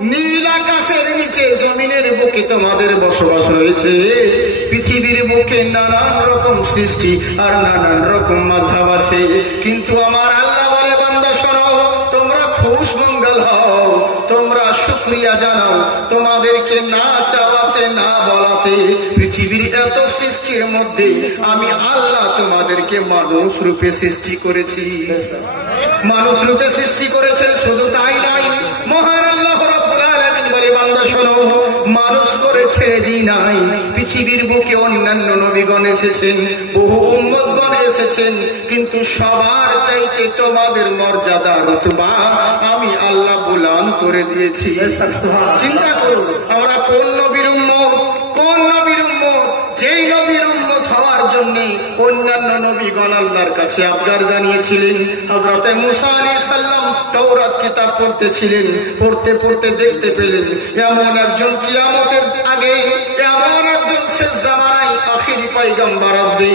নীল আকাশের নিচে জমিনের বুকে তোমাদের বসবাস রয়েছে। পৃথিবীর বুকে নানান রকম সৃষ্টি আর নানান রকম মাযহাব আছে, কিন্তু আমার আল্লাহ বলে বান্দা শোনো, তোমরা খুশ মঙ্গল হও, তোমরা শুকরিয়া জানাও। তোমাদেরকে না চাওয়াতে না বলাতে পৃথিবীর এত সৃষ্টির মধ্যে আমি আল্লাহ তোমাদেরকে মানুষ রূপে সৃষ্টি করেছি। মানুষ রূপে সৃষ্টি করেছেন, শুধু তাই নয়, মহান আল্লাহ রাব্বুল আলামিন বলে বান্দা শোনো, মানুষ করে ছেড়ে দিই নাই। পৃথিবীর বুকে অন্যান্য নবীগণ এসেছেন, বহু উম্মতগণ এসেছেন, কিন্তু সবার চাইতে তোমাদের মর্যাদা রতবা আমি আল্লাহ বুলন্দ করে দিয়েছি। চিন্তা করুন, আমরা কোন নবীর উম্মত, কোন নবীর উম্মত, যেই নবীর উম্মত হওয়ার জন্য অন্যান্য নবীগণ আল্লাহর কাছে আবদার জানিয়েছিলেন। হযরত মুসা আলাইহিস সালাম তাওরাত কিতাব পড়তেছিলেন, পড়তে পড়তে দেখতে পেলেন এমন একজন কিয়ামতের আগে, এমন একজন শেষ জামানায় আখিরি পয়গম্বর আসবে,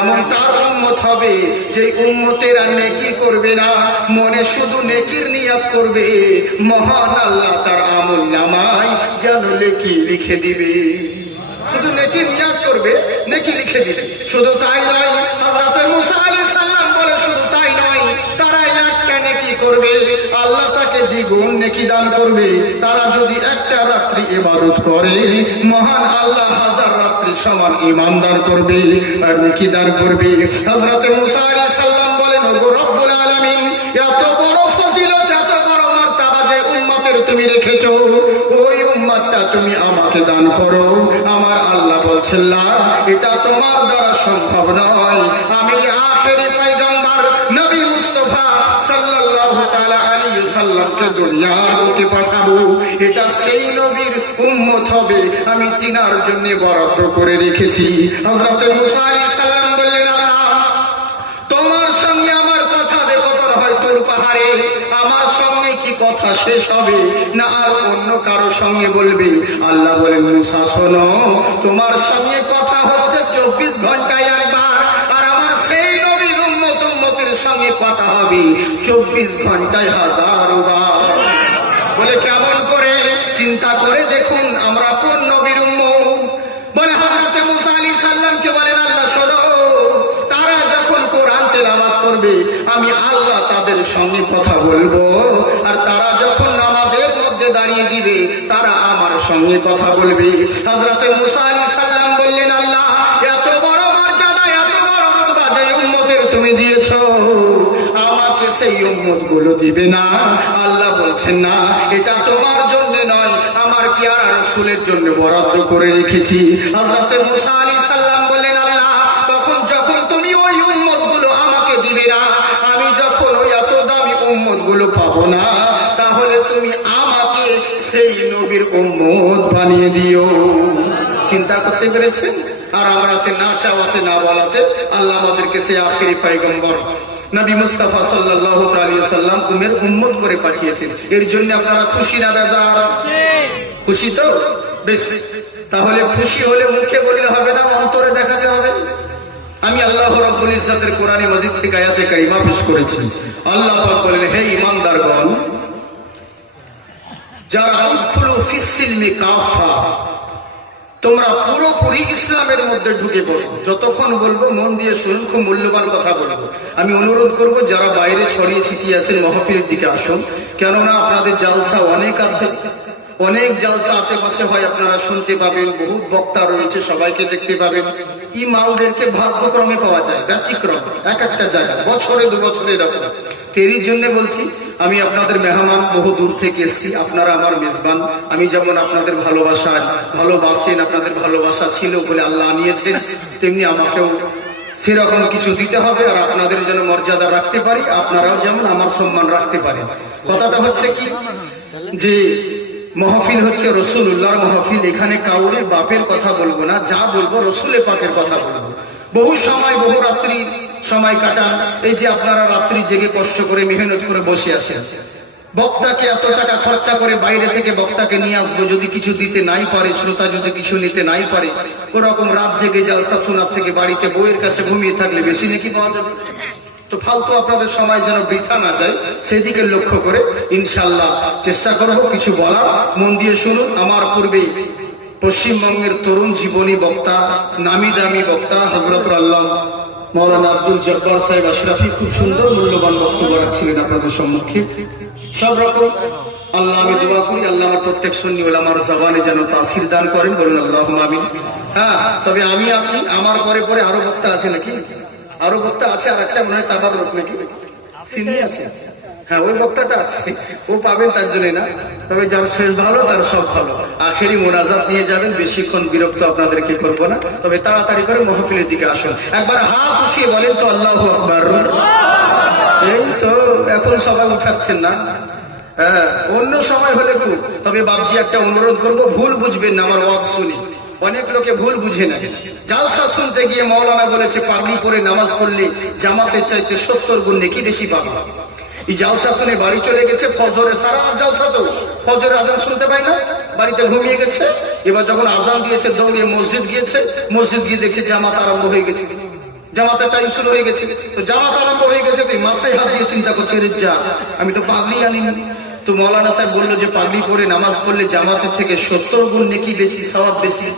এমন তার উম্মত হবে যে উম্মতেরা নেকি করবে না, মনে শুধু নেকির নিয়াত করবে, মহান আল্লাহ তার আমলনামায় যেন নেকি লিখে দিবে। শুধু নেকি নিয়াত করবে, নেকি লিখে দিবে। শুধু তাই নয়, হযরত মুসা আলাইহিস সালাম বলে শুধু তাই নয়, তারা একটা নেকি করবে, আল্লাহ তাকে দ্বিগুণ নেকি দান করবে। তারা যদি একটা রাত্রি ইবাদত করে, মহান আল্লাহ হাজার রাত্রি সমান ঈমান দান করবে আর নেকি দান করবে। হযরত মুসা আলাইহিস সালাম বলেন, ওগো রব্বুল আলামিন, এত বড় ফজিলত, এত বড় মার্তাবা যে উম্মতের তুমি রেখেছো, ওই উম্মতটা তুমি আমাকে দান করো। আমার আল্লাহ বলছেন, না, এটা তোমার দ্বারা সম্ভব নয়। আমি আখেরি পয়গম্বর নবী মুস্তাফা সাল্লাল্লাহু তাআলা আলাইহি সাল্লামকে দুনিয়ার বুকে পাঠাবো, এটা সেই নবীর উম্মত হবে, আমি তিনার জন্য বরাদ্দ করে রেখেছি। হযরত মুসা আলাইহিস সালাম বললেন, আল্লাহ, তোমার সঙ্গে আমার কথা বেকদর হয় তোর পাহাড়ে, আমার সঙ্গে কি কথা শেষ হবে না আর অন্য কারো সঙ্গে বলবে? আল্লাহ বলেন, মুসা শোনো, তোমার সঙ্গে কথা হচ্ছে 24 ঘন্টায় একবার, আর আমার সেই নবীর উম্মতের সঙ্গে কথা হবে 24 ঘন্টায় হাজারো বার। বলে কেমন করে? চিন্তা করে দেখুন আমরা কোন নবীর উম্মত। বলে হযরত মুসা আলাইহিস সালামকে বলেন, আল্লাহ শোনো, তারা যখন কোরআন তেলাওয়াত করবে আমি আল্লাহ তাদের সঙ্গে কথা বলবো, আর তারা যখন নামাজের মধ্যে দাঁড়িয়ে দিবে তারা আমার সঙ্গে কথা বলবে। হযরত মুসা আলাইহিস সালাম বললেন, আল্লাহ, এত বড় মর্যাদা, এত বড় রতবা যে উম্মতের তুমি দিয়েছো, আমাকে সেই উম্মত গুলো দিবে না? আল্লাহ বলছেন, না, এটা তোমার জন্য নয়, আমার পেয়ারা রাসূলের জন্য বরাদ্দ করে রেখেছি। হযরত মুসা আলাইহিস সালাম বললেন, আল্লাহ, তখন যখন তুমি ওই উম্মত গুলো আমাকে দিবে না, আমি যখন ওই এত দামি উম্মত গুলো পাবো না, তাহলে তুমি আমাকে সেই নবীর উম্মত বানিয়ে দিও। চিন্তা করতে পেরেছেন? আর আমরা সে না চাওয়াতে না বলাতে আল্লাহ আমাদেরকে সেই আখেরি পয়গম্বর নবী মুস্তাফা সাল্লাল্লাহু আলাইহি ওয়াসাল্লাম উম্মের উম্মত করে পাঠিয়েছেন। এর জন্য আপনারা খুশি না বেজার? খুশি তো? বেশ, তাহলে খুশি হলে মুখে বললে হবে না, অন্তরে দেখাতে হবে। আমি আল্লাহ রাব্বুল ইজ্জতের কোরআনে মাজিদ থেকে আয়াতে কারিমা পেশ করেছি। আল্লাহ পাক বলেন, হে ঈমানদারগণ, যারা উদখুলু ফিস সিলমি কাফা, তোমরা পুরোপুরি ইসলামের মধ্যে ঢুকে পড়ো। যতক্ষণ বলবো মন দিয়ে শুনুন, খুব মূল্যবান কথা বলবো। আমি অনুরোধ করব যারা বাইরে ছড়িয়ে ছিটিয়ে আছেন মাহফিলের দিকে আসুন, কেননা আপনাদের জালসা অনেক আছে, অনেক জালসা আশেপাশে হয়, আপনারা শুনতে পাবেন, বহুত বক্তা রয়েছে, সবাইকে দেখতে পাবেন। ইমামদেরকে ভাগ্যক্রমে পাওয়া যায়, ব্যতিক্রম এক একটা জায়গায়, বছরে 2 বছরে এরকম। এরই জন্য বলছি, আমি আপনাদের মেহমান, বহু দূর থেকে এসেছি, আপনারা আমার মেজবান। আমি যেমন আপনাদের ভালোবাসেন, আপনাদের ভালোবাসা ছিল বলে আল্লাহ নিয়েছেন, তেমনি আমাকেও সেরকম কিছু দিতে হবে, আর আপনাদের যেন মর্যাদা রাখতে পারি, আপনারাও যেমন আমার সম্মান রাখতে পারেন। কথাটা হচ্ছে কি, যে মহফিল হচ্ছে রাসূলুল্লাহর মহফিল, এখানে কাউরের বাপের কথা বলবো না, যা বলবো রাসূলের পাকের কথা বলবো। বহু সময়, বহু রাত্রি সময় কাটান, এই যে আপনারা রাত্রি জেগে কষ্ট করে মেহনত করে বসে আসেন, বক্তাকে এত টাকা খরচা করে বাইরে থেকে বক্তাকে নিয়ে আসবো, যদি কিছু দিতে নাই পারে, শ্রোতা যদি কিছু নিতে নাই পারে, ওরকম রাত জেগে জালসা শোনার থেকে বাড়িতে বউয়ের কাছে ঘুমিয়ে থাকলে বেশি নাকি পাওয়া যাবে? তো ফালতু আপনাদের সময় যেন বৃথা না যায় সেদিকে লক্ষ্য করে ইনশাআল্লাহ চেষ্টা করব কিছু বলার। মন দিয়ে শুনুন। আমার পূর্বে পশ্চিমবঙ্গের তরুণ জীবনী বক্তা, নামি দামি বক্তা হযরত আল্লামা মাওলানা আব্দুল জব্বার সাহেব আশরাফি খুব সুন্দর মূল্যবান বক্তব্য রাখছিলেন আপনাদের সম্মুখে। সব রকম আল্লাহ আমি দোয়া করি আল্লাহ আমার প্রত্যেক সুন্নি ওলামার জবানে যেন তাসির দান করেন, বলুন আল্লাহুম্মা আমিন। হ্যাঁ, তবে আমি আছি, আমার পরে পরে আরো বক্তা আছে নাকি? আরো বক্তা আছে, আর একটা মনে হয় তাবাদরক নাকি সিন্নি আছে। হ্যাঁ, ওই বক্তাটা আছে, ও পাবেন তার জন্য না। তবে যার শেষ ভালো তার সব ভালো। আখেরি মোনাজাত নিয়ে যাবেন, বেশিক্ষণ বিরক্ত আপনাদেরকে করবো না। তবে তাড়াতাড়ি করে মাহফিলের দিকে আসুন। একবার হাত উঠিয়ে বলেন তো আল্লাহু আকবার। এই তো এখন সবাই উঠাচ্ছেন না। হ্যাঁ, অন্য সময় হলে খুব। তবে বাবজি একটা অনুরোধ করবো, ভুল বুঝবেন না আমার ওয়াজ শুনি। অনেক লোকে ভুল বুঝে না। জালসা শুনতে গিয়ে মাওলানা বলেছে পাগড়ি পরে নামাজ পড়লে জামাতের চাইতে 70 গুণ নেকি বেশি পাবে। এই জালসা শুনে বাড়ি চলে গেছে, ফজরে সারা জালসা তো ফজরের আজান শুনতে পাই না, বাড়িতে ঘুমিয়ে গেছে। এবার যখন আজান দিয়েছে দৌড়ে মসজিদ গিয়েছে, মসজিদ গিয়ে দেখছে জামাত আরম্ভ হয়ে গেছে, জামাতের টাইম শুরু হয়ে গেছে। তো জামাত আরম্ভ হয়ে গেছে, তুই মাথায় হাত দিয়ে চিন্তা করছে, রে যা আমি তো পাগড়ি আনিনি। তো মৌলানা সাহেব বললো যে পাগড়ি পরে নামাজ পড়লে জামাতের থেকে 70 গুণ নেকি বেশি, সওয়াব বেশি।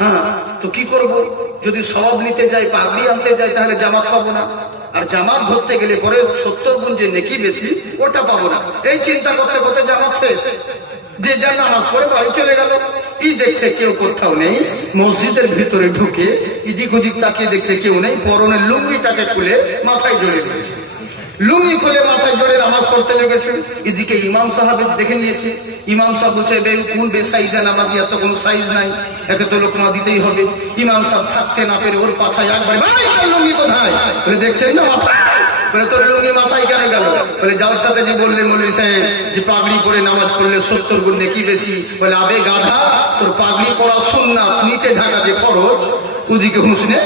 হ্যাঁ, তো কি করব? যদি সওয়াব নিতে যাই, পাগড়ি আনতে যাই, তাহলে জামাত পাবো না। আর জামাত ধরতে গেলে পরে 70 গুণ যে নেকি বেশি ওটা পাবো না। এই চিন্তা করতে করতে জামাত শেষ। যে যার নামাজ পড়ে বাড়ি চলে গেল। এই দেখছে কেউ কোথাও নেই, মসজিদের ভিতরে ঢুকে এদিক ওদিক তাকিয়ে দেখছে কেউ নেই, পরনের লুঙ্গিটাকে খুলে মাথায় জড়িয়ে দিয়েছে। লুঙ্গি খুলে মাথায় জড়ে নামাজ পড়তে লেগেছে। এদিকে ইমাম সাহেব দেখে নিয়েছে। ইমাম সাহেব বলছে কোন বেসাইজে নামাজি, এত কোনো সাইজ নাই, একে তো লোকমা দিতেই হবে। ইমাম সাহেব থাকতে না পেরে ওর পাছায় একবারে, ভাই লুঙ্গি কোথায়? বলে দেখছেন না মাথায়। বলে তোর লুঙ্গি মাথায় কেন গেল? বলে জালসাতে যে বললেন মৌলভী সাহেব যে পাগড়ি পরে নামাজ পড়লে 70 গুণ নেকি বেশি। বলে আবে গাধা, তোর পাগড়ি পরা সুন্নাত, নিচে ঢাকা যে ফরজ, ওদিকে হুঁসনে।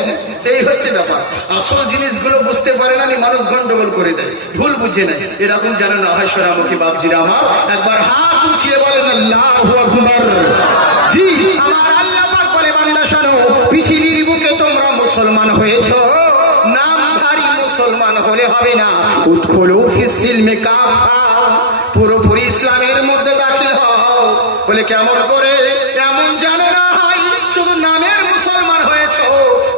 এই হচ্ছে ব্যাপার। আসল জিনিসগুলো বুঝতে পারে না, মানুষ গন্ডগোল করে দেয়, ভুল বুঝে নেয়। এরকম যেন না হয় সোনামুখী বাপজিরা আমার, একবার হাত উঠিয়ে বলেন আল্লাহু আকবার। জি, আমার আল্লাহ পাক বলে বান্দা শোনো, পৃথিবীর বুকে তোমরা মুসলমান হয়েছো, নামধারী মুসলমান হলে হবে না। উদখুলু ফিস সিলমি কাফা, পুরোপুরি ইসলামের মধ্যে দাখিল হও। বলে কেমন করে? এমন জানো না হয় শুধু নামের মুসলমান হয়েছো,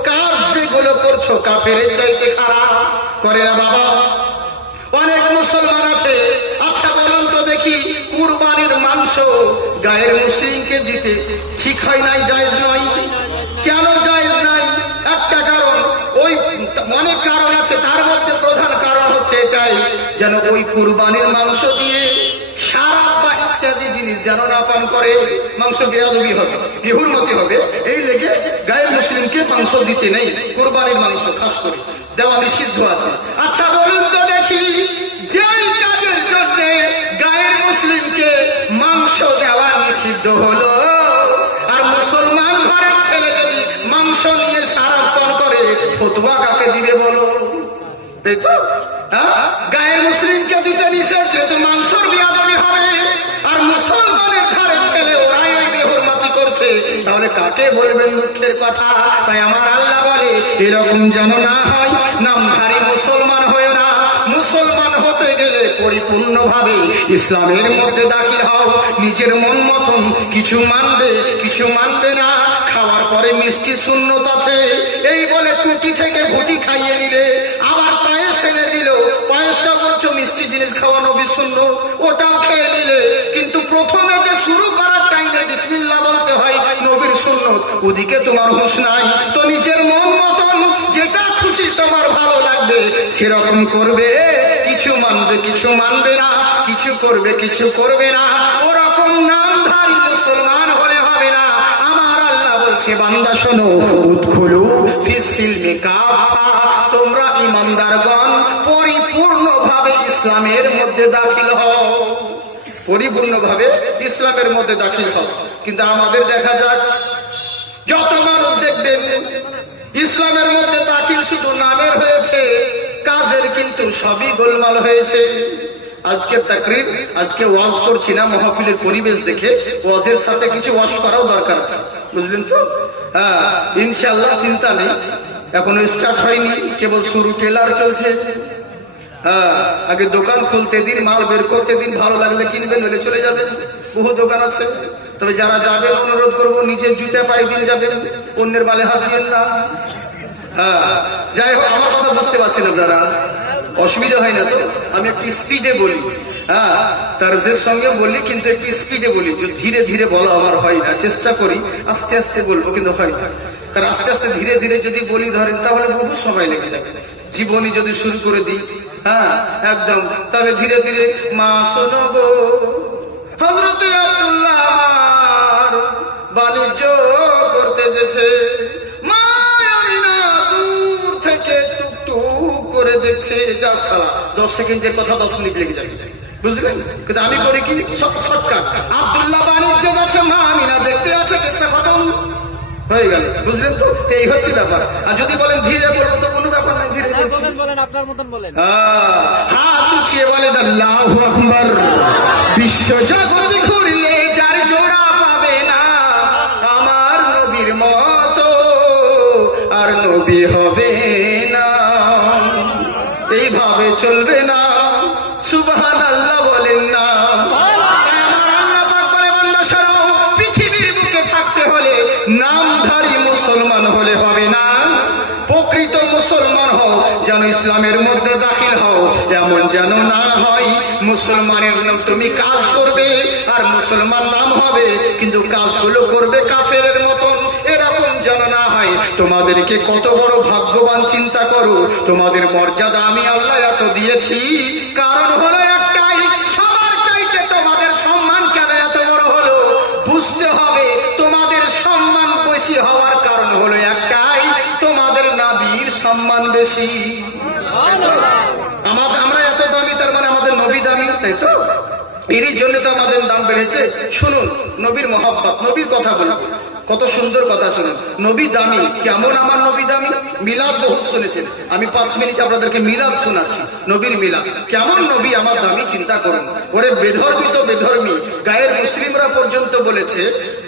কাজ যেগুলো করছো কাফের চাইতে খারাপ করে না বাবা। অনেক মুসলমান আছে, আচ্ছা বলুন তো দেখি, কুরবানির মাংস গায়ের মুসলিমকে দিতে ঠিক হয় নাই, জায়েজ নয়? কেন জায়েজ নাই? একটা কারণ, ওই অনেক কারণ আছে, তার মধ্যে প্রধান কারণ হচ্ছে এটাই, যেন ওই কুরবানির মাংস দিয়ে সারাপ বা ইত্যাদি জিনিস যেন না পান করে। মাংস বেয়াদবি হবে, গেহুর মতে হবে, এই লেগে গায়ের মুসলিমকে মাংস দিতে নেই। কুরবানির মাংস খাস করে দেওয়া নিষিদ্ধ আছে। আচ্ছা বলুন তো দেখি, যেই কাজের জন্য গায়ের মুসলিমকে মাংস দেওয়া নিষিদ্ধ হলো, আর মুসলমান ঘরের ছেলে যদি মাংস নিয়ে সারাপ পান করে, ফতোয়া কাকে দিবে বলো? তাই তো, গায়ের মুসলিমকে দিতে নিষেধ, যেহেতু মাংসর বেয়াদবি হবে, আর মুসলমানের ঘরের ছেলে ওরাই ওই বেহুরমাতি করছে, তাহলে কাকে বলবেন দুঃখের কথা? তাই আমার আল্লাহ বলে এরকম যেন না হয়, নামধারী মুসলমান হয় না। মুসলমান হতে গেলে পরিপূর্ণভাবে ইসলামের মধ্যে দাখিল হও। নিজের মন মতন কিছু মানবে, কিছু মানবে না। খাওয়ার পরে মিষ্টি সুন্নত আছে, এই বলে কুটি থেকে ভুটি খাইয়ে নিলে, আবার পায়েস এনে দিল, পায়েসটা বলছো মিষ্টি জিনিস খাওয়ানো বিশুন্য, ওটাও খেয়ে নিলে। কিন্তু প্রথমে যে শুরু করার টাইমে বিসমিল্লাহ বলতে হয়, নবীর সুন্নত, ওদিকে তোমার হুঁশ নাই। তো নিজের মন মতন যেটা খুশি তোমার ভালো লাগবে সেরকম করবে, কিছু মানবে কিছু মানবে না, কিছু করবে কিছু করবে না। ওরকম নামধারী মুসলমান হলে হবে না। আমার আল্লাহ বলছে বান্দা শোনো, উদখুলু ফিস সিলমি কাফা, তোমরা ইমানদারগণ পরিপূর্ণভাবে ইসলামের মধ্যে দাখিল হও, পরিপূর্ণভাবে ইসলামের মধ্যে দাখিল হও। কিন্তু আমাদের দেখা যাক, যত মানুষ দেখবেন ইসলামের মধ্যে দাখিল শুধু নামের হয়েছে, কাজের কিন্তু সবই গোলমাল হয়েছে। আজকে তাকরীর, আজকে ওয়াজ করছি না, মাহফিলের পরিবেশ দেখে ওয়াজের সাথে কিছু ওয়াজ করাও দরকার আছে, বুঝলেন তো? হ্যাঁ, ইনশাআল্লাহ, চিন্তা নেই। এখনো স্টার্ট হয়নি, কেবল শুরু, টেলার চলছে। হ্যাঁ, আগে দোকান খুলতে দিন, মাল বের করতে দিন, ভালো লাগলে কিনবেন, নইলে চলে যাবেন। বহু দোকান আছে, তবে যারা যাবেন অনুরোধ করবো নিজের জুতা পায়ে দিন যাবেন, অন্যের মালে হাত দিয়েন না। হ্যাঁ, যাই হোক, আমার কথা বুঝতে পারছেন আপনারা? অসুবিধা হয় না তো? আমি একটু স্পিডে বলি। হ্যাঁ, তার যে সঙ্গে বলি, কিন্তু একটু স্পিডে বলি। ধীরে ধীরে বলা আমার হয় না, চেষ্টা করি আস্তে আস্তে বলবো, কিন্তু হয় না। কারণ আস্তে আস্তে ধীরে ধীরে যদি বলি ধরেন, তাহলে বহু সময় লেগে যাবে। জীবনী যদি শুরু করে দিই, হ্যাঁ একদম, তাহলে ধীরে ধীরে। মা শোনো গো, হযরতে আব্দুল্লাহ আমার বাণিজ্য করতে যেছে, মা আমিনা দূর থেকে টুকটুক করে দেখছে। যা সালা, 10 সেকেন্ডের কথা 10 মিনিট লেগে যাবে, বুঝলেন? কিন্তু আমি করি কি, শর্টকাট। আব্দুল্লাহ বাণিজ্য গেছে, মা আমিনা দেখতে আছে, চেষ্টা খতম হয়ে গেল, বুঝলেন তো? এই হচ্ছে ব্যাপার। আর যদি বলেন ধীরে বলবো, তো কোনো ব্যাপার নাই, ধীরে বলেন, আপনার মতন বলেন। হাত উঠিয়ে বলেন আল্লাহু আকবার। বিশ্ব জগৎ ঘুরলে যার জোড়া পাবে না আমার নবীর মতো, আর নবী হবে না। এইভাবে চলবে না, সুবহানাল্লাহ বলেন না। পৃথিবীর বুকে থাকতে হলে নামধারী মুসলমান হলে হবে না, প্রকৃত মুসলমান হও, যেন ইসলামের মধ্যে দাখিল হও। এমন যেন না হয় মুসলমানের নাম তুমি কাজ করবে আর মুসলমান নাম হবে, কিন্তু কাজগুলো করবে কাফেরের মতন। এরকম যেন না হয়। তোমাদেরকে কত বড় ভাগ্যবান চিন্তা করো, তোমাদের মর্যাদা আমি আল্লাহ এত দিয়েছি, কারণ হলো একটাই, সবার চাইতে তোমাদের সম্মান কেন এত বড় হলো বুঝতে হবে। তোমাদের সম্মান বেশি হওয়ার কারণ হলো একটাই, তোমাদের নবীর সম্মান বেশি। আমরা এত দামি, তার মানে আমাদের নবী দামি, তাই তো? এরই জন্য তো আমাদের দাম বেড়েছে। শুনুন, নবীর মহব্বত, নবীর কথা বলুন, কত সুন্দর কথা শুনুন। নবী দামি, কেমন আমার নবী দামি? মিলাদ বহুত শুনেছেন, আমি 5 মিনিট আপনাদেরকে মিলাদ শোনাচ্ছি। নবীর মিলাদ, কেমন নবী আমার দামি চিন্তা করুন। ওরে বেধর্মী তো বেধর্মী, গায়ের মুসলিমরা পর্যন্ত বলেছে,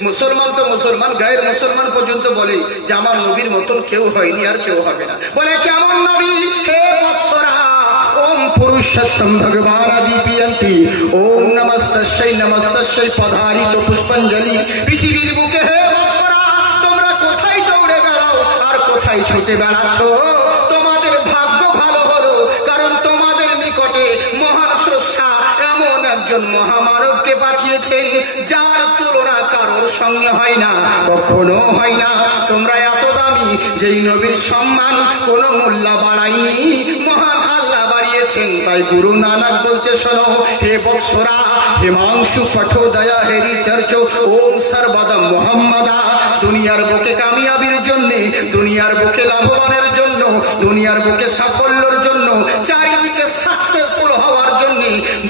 মুসলমান তো মুসলমান, গায়ের মুসলমান পর্যন্ত বলে যে আমার নবীর মতন কেউ হয়নি আর কেউ হবে না। বলে কেমন নবী? হে বৎসরা, ওম পুরুষোত্তম ভগবান আদিপিয়ন্তি, ওম নমস্তস্যৈ নমস্তস্যৈ পধারিত পুষ্পাঞ্জলি। পৃথিবীর বুকে হে বৎসরা, তোমরা কোথায় দৌড়ে বেড়াও আর কোথায় ছুটে বেড়াচ্ছ? তোমাদের ভাগ্য ভালো হলো, কারণ তোমাদের নিকটে মহান স্রষ্টা এমন একজন মহামানবকে পাঠিয়েছেন যার তুলনা কারোর সঙ্গে হয় না, কখনো হয় না। তোমরা এত দামি, যেই নবীর সম্মান কোনো মোল্লা বাড়ায়নি, মহান আল্লাহ বাড়িয়েছেন। তাই গুরু নানক বলছে, শোনো হে বৎসরা, হিমাংশু কঠোদয়া হেরি চর্চ ওম সর্বদা মোহাম্মদা। দুনিয়ার বুকে কামিয়াবির জন্য, দুনিয়ার বুকে লাভবানের জন্য, দুনিয়ার বুকে সাফল্যের জন্য, চারিদিকে সাকসেসফুল হওয়ার জন্য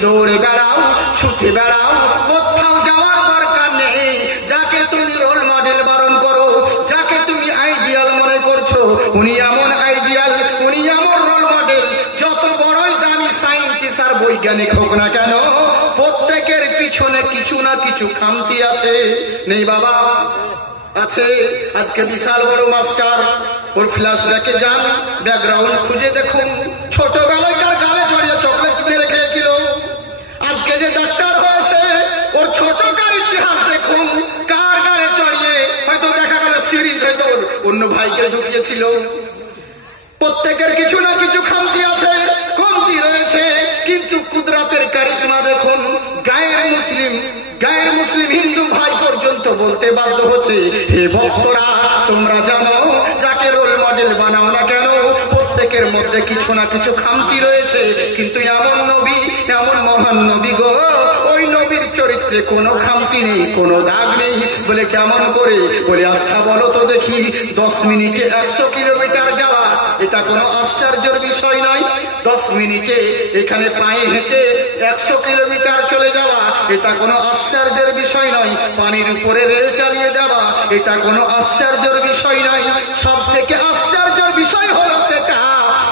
দৌড়ে বেড়াও, ছুটে বেড়াও, কোথাও যাওয়ার দরকার নেই। যাকে তুমি রোল মডেল বারণ করো, যাকে তুমি আইডিয়াল মনে করছো, উনি এমন আইডিয়াল, উনি এমন রোল মডেল। যত বড়ই দামি সায়েন্টিস্ট আর বৈজ্ঞানিক হোক না কেন, প্রত্যেকের পিছনে কিছু না কিছু খামতি আছে, নেই বাবা? আছে। আজকে বিশাল বড় মাস্টার, ওর ফ্ল্যাশ ব্যাকে যান, ব্যাকগ্রাউন্ড খুঁজে দেখুন, ছোটবেলায় কার গালে চড়িয়ে চকলেট মেরে খেয়েছিল। আজকে যে ডাক্তার হয়েছে, ওর ছোটকার ইতিহাস দেখুন, কার গালে চড়িয়ে হয়তো দেখা গেল সিরিজ হয়তো অন্য ভাইকে ঢুকিয়েছিল। প্রত্যেকের কিছু না কিছু খামতি আছে, কমতি রয়েছে, কিন্তু কুদরতের কারিশমা দেখুন। গায়ের মুসলিম হিন্দু ভাই পর্যন্ত বলতে বাধ্য হচ্ছে, হে বৎসরা, তোমরা জানো যাকে রোল মডেল বানাও না কেন, প্রত্যেকের মধ্যে কিছু না কিছু খামতি রয়েছে, কিন্তু এমন নবী, এমন মহান নবী গো, ওই নবীর চরিত্রে কোনো খামতি নেই, কোনো দাগ নেই। বলে কেমন করে? বলে আচ্ছা বলো তো দেখি, 10 মিনিটে 100 কিলোমিটার যাওয়া, এটা কোনো আশ্চর্যের বিষয় নয়। 10 মিনিটে এখানে পায়ে হেঁটে 100 কিলোমিটার চলে যাওয়া, এটা কোনো আশ্চর্যের বিষয় নয়। পানির উপরে রেল চালিয়ে যাওয়া, এটা কোনো আশ্চর্যের বিষয় নয়। সব থেকে আশ্চর্যের বিষয় হলো সেটা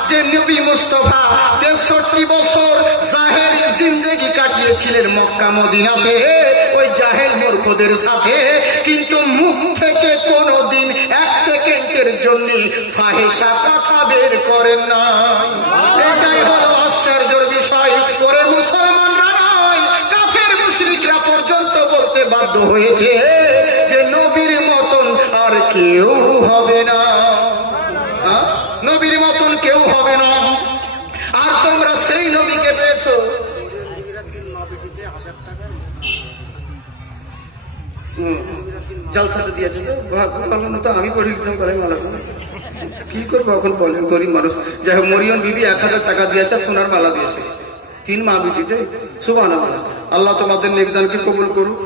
যে নবী মুস্তাফা 63 বছর জাহেরি জিন্দেগি কাটিয়েছিলেন মক্কা মদিনাতে ওই জাহেল মূর্খদের সাথে, কিন্তু মুখ থেকে কোনোদিন 1 সেকেন্ডে মুখের জন্য ফাহিশা কথা বের করেন না। এটাই হলো আশ্চর্যের বিষয়। করে মুসলমানরা নয়, কাফের মুশরিকরা পর্যন্ত বলতে বাধ্য হয়েছে যে নবীর মতন আর কেউ হবে না, নবীর মতন কেউ হবে না। আর তোমরা সেই নবীকে পেয়েছো। জলসাটা দিয়েছে তো আমি পড়ে লিখতাম করে মালা কি করবো এখন বলেন, গরিব মানুষ। যাই হোক, মরিয়ম বিবি 1000 টাকা দিয়েছে, সোনার মালা দিয়েছে, 3 মা বিটিতে। সুবহানাল্লাহ, আল্লাহ তোমাদের নেকদানকে কবুল করুক।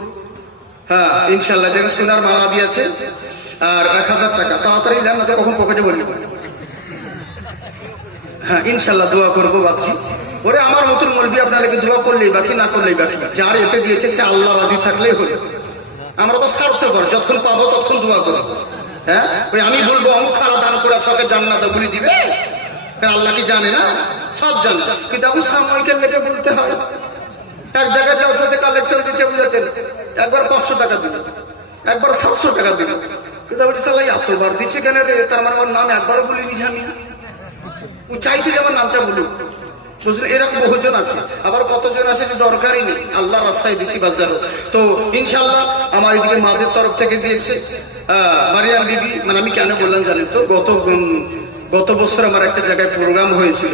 হ্যাঁ ইনশাল্লাহ। দেখো সোনার মালা দিয়েছে আর 1000 টাকা। তাড়াতাড়ি যান না তো কখন পকেটে বললি। হ্যাঁ ইনশাল্লাহ দোয়া করবো ভাবছি। ওরে আমার মতন মলবি আপনাকে দোয়া করলেই বাকি, না করলেই বাকি। যার এতে দিয়েছে সে আল্লাহ রাজি থাকলেই হলো। আমরা তো স্বার্থপর, যখন পাবো তখন দোয়া করবো। হ্যাঁ ওই আমি বলবো অমুক খালা দান করে সকে জান্নাত বলে দিবে, আল্লাহ কি জানে না? সব জানে, কিন্তু এখন সাময়িকের লেগে বলতে হয়। এক জায়গায় জলসাতে কালেকশন দিচ্ছে বুঝেছেন, একবার 500 টাকা দিল, একবার 700 টাকা দিল, কিন্তু বলছি সাল্লাহ এতবার দিচ্ছে কেন রে? তার মানে ওর নাম একবারও বলিনি আমি। ও চাইছে যে আমার নামটা বলুক, বুঝলেন? এরকম বহুজন আছে। আবার কতজন আছে যে দরকারই নেই, আল্লাহ রাস্তায় দিচ্ছি বাজারও। তো ইনশাল্লাহ আমার এদিকে মাদের তরফ থেকে দিয়েছে মারিয়াম বিবি। মানে আমি কেন বললাম জানেন তো, গত বছর আমার একটা জায়গায় প্রোগ্রাম হয়েছিল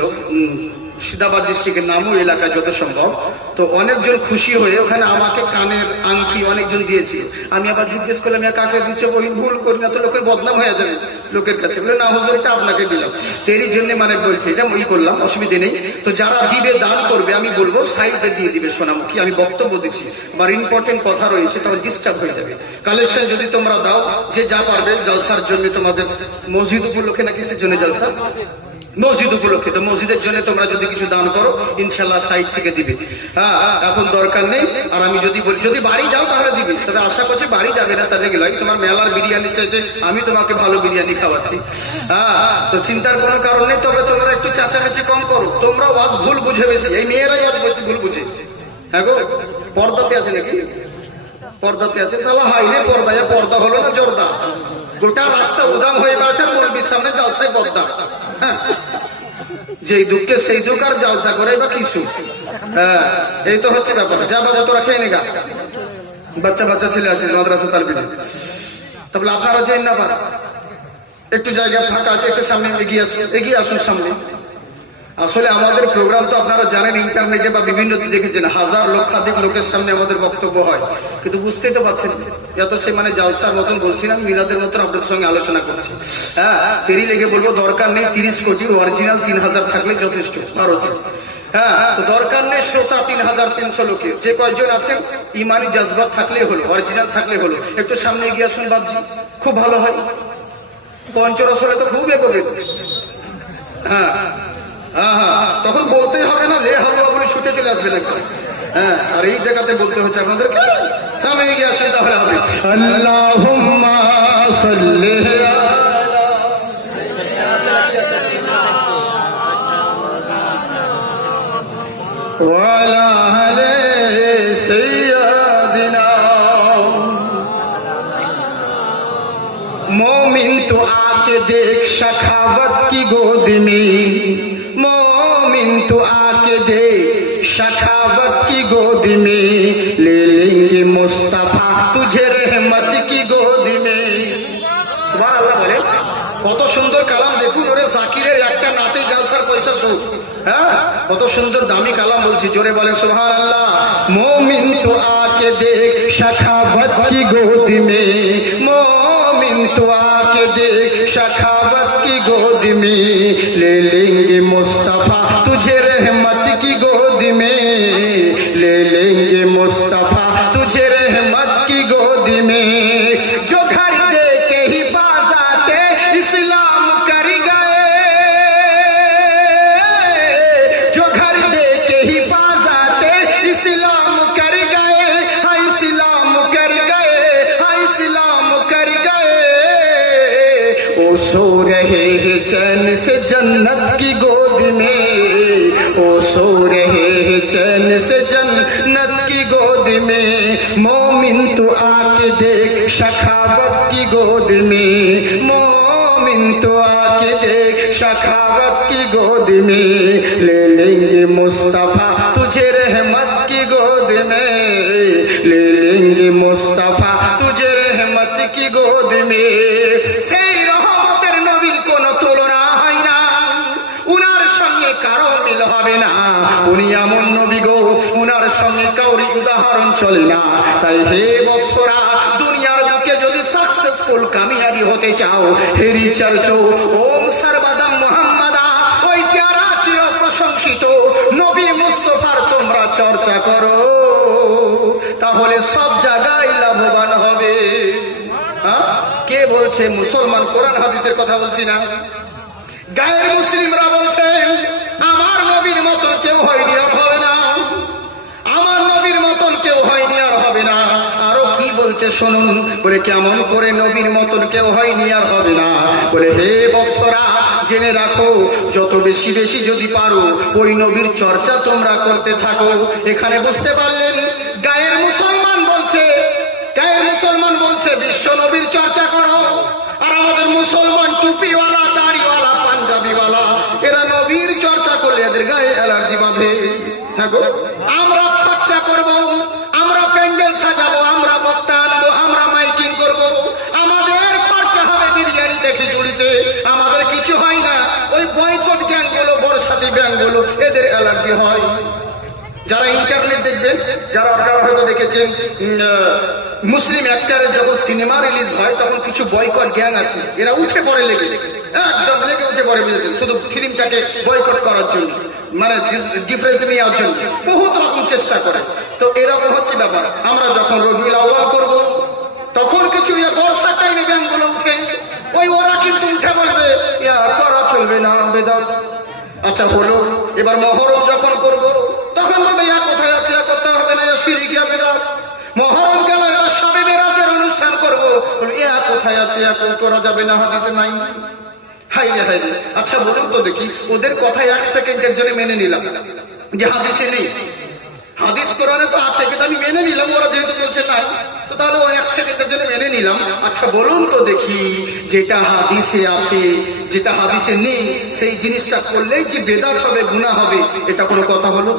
মুর্শিদাবাদ ডিস্ট্রিক্টের নামও এলাকায় যত সম্ভব। তো অনেকজন খুশি হয়ে ওখানে আমাকে কানের আংটি অনেকজন দিয়েছে। আমি আবার জিজ্ঞেস করলাম কাকে দিচ্ছে, ওই ভুল করি না তো লোকের বদনাম হয়ে যাবে লোকের কাছে। বলে না হুজুর এটা আপনাকে দিলাম। এরই জন্য মানে বলছে এটা ওই করলাম, অসুবিধে নেই। তো যারা দিবে দান করবে আমি বলবো সাইডে দিয়ে দিবে সোনামুখী। আমি বক্তব্য দিচ্ছি, আমার ইম্পর্টেন্ট কথা রয়েছে, তখন ডিস্টার্ব হয়ে যাবে। কালেকশন যদি তোমরা দাও, যে যা পারবে জলসার জন্য, তোমাদের মসজিদ উপলক্ষে না কিসের জন্য জলসা? মসজিদ উপলক্ষে। তো মসজিদের জন্য তোমরা যদি কিছু দান করো ইনশাল্লাহ সাইড থেকে দিবে। হ্যাঁ এখন দরকার নেই। আর আমি যদি বলি যদি বাড়ি যাও তাহলে দিবে, তবে আশা করছি বাড়ি যাবে না, তাহলে গেল তোমার মেলার বিরিয়ানি চাইতে আমি তোমাকে ভালো বিরিয়ানি খাওয়াচ্ছি। হ্যাঁ তো চিন্তার কোনো কারণ নেই। তবে তোমরা একটু চাচামেচি কম করো। তোমরা ওয়াজ ভুল বুঝে বেশি, এই মেয়েরাই ওয়াজ বেশি ভুল বুঝে। হ্যাঁ গো, পর্দাতে আছে নাকি? পর্দাতে আছে তাহলে হাই রে পর্দা। পর্দা হলো না জর্দা, গোটা রাস্তা উদাম হয়ে বেড়াচ্ছে মৌলবীর সামনে জলসায় পর্দা। যেই দুঃখে সেই দুঃখ আর জলসা করে বা কিছু। হ্যাঁ এই তো হচ্ছে ব্যাপার। যা বাজা তোরা খেয়ে নেগা, বাচ্চা বাচ্চা ছেলে আছে মাদ্রাসা তালবিদে। তাহলে আপনারা যে না পার একটু জায়গা ফাঁকা আছে, একটু সামনে এগিয়ে আসুন সামনে। আসলে আমাদের প্রোগ্রাম তো আপনারা জানেন ইন্টারনেটে বা বিভিন্ন দেখেছেন, হাজার লক্ষাধিক লোকের সামনে আমাদের বক্তব্য হয়, কিন্তু বুঝতেই তো পারছেন এত সে মানে জালসার মতন বলছিলাম, মিলাদের মতন আপনাদের সঙ্গে আলোচনা করছি। হ্যাঁ ফেরি লেগে বলবো দরকার নেই 30 কোটি, অরিজিনাল 3000 থাকলে যথেষ্ট। ভারতে হ্যাঁ তো দরকার নেই শ্রোতা 3300 লোকের। যে কয়জন আছেন ইমানি জজবাত থাকলে হলো, অরিজিনাল থাকলে হলো। একটু সামনে এগিয়ে আসুন বাবজি, খুব ভালো হয়। পঞ্চরস হলে তো খুব এগোবে। হ্যাঁ তখন বলতেই হবে না লে হালুয়া বলে ছুটে চলে আসবে না। হ্যাঁ আর এই জায়গাতে বলতে হচ্ছে আপনাদেরকে, সামনে এগিয়ে আসলে তাহলে হবে। আল্লাহুম্মা সাল্লি ওয়ালা আলি সাইয়্যিদিনা। मोमिन तो आके देख शखावत की गोद में, मोमिन तो आके देख शखावत की गोद में, ले लेंगे मुस्तफा तुझे रहमत की गोद में। সুবহানাল্লাহ বলে কত সুন্দর কালাম দেখুন। ওরে জাকিরের একটা নাতে জালসার পয়সা শোক। হ্যাঁ কত সুন্দর দামি কালাম বলছি, জোরে বলেন সুবহানাল্লাহ। मोमिन तो आके देख शखावत की गोद में, मोमिन तो आके देख शखावत की गोद में, ले लेंगे मुस्तफा तुझे रहमत की गोद में, ले लेंगे मुस्तफा तुझे रहमत की गोद में। जो घर दे के ही बाजाते इस्लाम कर गए, जो घर दे के ही बाजाते इस्लाम कर गए, हाँ इस्लाम कर गए, हाँ इस्लाम कर गए। ओ सो रहे हैं चैन से जन्नत की गोद में, ओ सो रहे हैं चैन से जन्नत की गोद में। मोमिन तो आके देख शखावत की गोद में, मोमिन मोमिन तो आके देख शखावत की गोद में ले लेंगे मुस्तफा तुझे रहमत की गोद में ले लेंगे मुस्तफा तुझे रहमत की गोद में সেই রহমতের নবীর কোনো তুলনা হয় না উনার সঙ্গে কারো মিল হবে না উনি এমন নবী গো উনার সঙ্গে কাউরি উদাহরণ চলে না তাই হে বৎসরা দুনিয়ার বুকে যদি সাকসেসফুল কামিয়াবি হতে চাও হে রিচার্জ ওম সর্বদম মুহাম্মাদা ওই প্যারা চির প্রশংসিত নবী মুস্তাফার তোমরা চর্চা করো তাহলে সব জায়গায় লাভবান হবে কে বলছে মুসলমান কোরআন হাদিসের কথা বলছি না গায়ের মুসলিমরা বলছে আমার নবীর মতন কেউ হয়নি আর হবে না আমার নবীর মতন কেউ হয়নি আর হবে না আরো কি বলছে শুনুন বলে কেমন করে নবীর মতন কেউ হয়নি আর হবে না বলে হে বৎসরা জেনে রাখো যত বেশি বেশি যদি পারো ওই নবীর চর্চা তোমরা করতে থাকো এখানে বুঝতে পারলেন গায়ের মুসলমান বলছে বিশ্ব নবীর চর্চা করো আর আমাদের মুসলমান টুপিওয়ালা দাড়িওয়ালা পাঞ্জাবিওয়ালা এরা নবীর চর্চা করলে এদের গায়ে অ্যালার্জি বাঁধে হ্যাঁ গো আমরা খরচা করব আমরা প্যান্ডেল সাজাবো আমরা বক্তা আনবো আমরা মাইকিং করব আমাদের খরচা হবে বিরিয়ানিতে খিচুড়িতে আমাদের কিছু হয় না ওই বয়কট গ্যাংগুলো বর্ষাতি ব্যাংকগুলো এদের অ্যালার্জি হয় যারা ইন্টারনেট দেখবেন যারা আপনারা হয়তো দেখেছেন মুসলিম অ্যাক্টরের যখন সিনেমা রিলিজ হয় তখন কিছু বয়কট গ্যাং আছে এরা উঠে পড়ে লেগে একদম লেগে উঠে পড়ে বুঝেছেন শুধু ফিল্মটাকে বয়কট করার জন্য মানে ডিফারেন্স নেওয়ার জন্য বহুত রকম চেষ্টা করে তো এরকম হচ্ছে ব্যাপার আমরা যখন রবিউল আউয়াল করব তখন কিছু বর্ষার টাইমে ব্যাংকগুলো উঠে ওই ওরা কিন্তু উঠে বলবে করা চলবে না বেদাত আচ্ছা হলো এবার মহরম যখন করব তখন বলবে কোথায় আছে করতে হবে না শিরকিয়া বেদাত মহরম গেল এবার শবে মেরাজের অনুষ্ঠান করবো কোথায় আছে এখন করা যাবে না হাদিসে নাই হাইরে হাইরে আচ্ছা বলুন তো দেখি ওদের কথা 1 সেকেন্ডের জন্য মেনে নিলাম যে হাদিসে নেই হাদিস কোরআনে তো আছে কিন্তু আমি মেনে নিলাম ওরা যেহেতু বলছে নাই তো তাহলে ও 1 সেকেন্ডের জন্য মেনে নিলাম আচ্ছা বলুন তো দেখি যেটা হাদিসে আছে যেটা হাদিসে নেই সেই জিনিসটা করলেই যে বেদাত হবে গুনাহ হবে এটা কোনো কথা হলো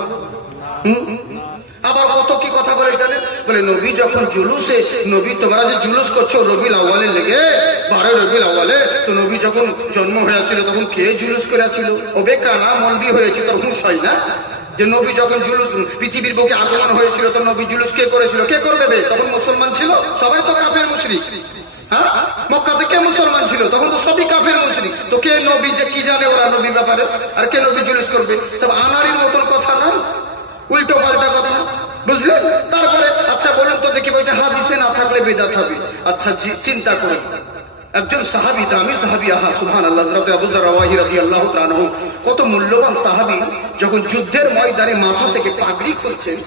আবার কত কি কথা বলে জানেন বলে নবী যখন জুলুসে নবী তোমরা যে জুলুস করছো রবিউল আউয়ালে লেগে 12 রবিউল আউয়ালে তো নবী যখন জন্ম হয়েছিল তখন কে জুলুস করেছিল ও বেকানা মন্ডি হয়েছে তোর হুঁশ হয় না যে নবী যখন জুলুস পৃথিবীর বুকে আগমন হয়েছিল তো নবী জুলুস কে করেছিল কে করবে তখন মুসলমান ছিল সবাই তো কাফের মুশরিক হ্যাঁ মক্কাতে কে মুসলমান ছিল তখন তো সবই কাফের মুশরিক তো কে নবী যে কি জানে ওরা নবীর ব্যাপারে আর কে নবী জুলুস করবে সব আনারির মতন কথা না উল্টো পাল্টা কথা বুঝলেন তারপরে আচ্ছা বলুন তো দেখি বলছে হাদিসে না থাকলে বেদাত হবে আচ্ছা চিন্তা করুন একজন সাহাবী দামি সাহাবী সুবহানাল্লাহ হযরত আবু যর রাদিয়াল্লাহু তাআলা আনহু কত মূল্যবান সাহাবী যখন যুদ্ধের ময়দানে মাথা থেকে পাগড়ি খুলছেন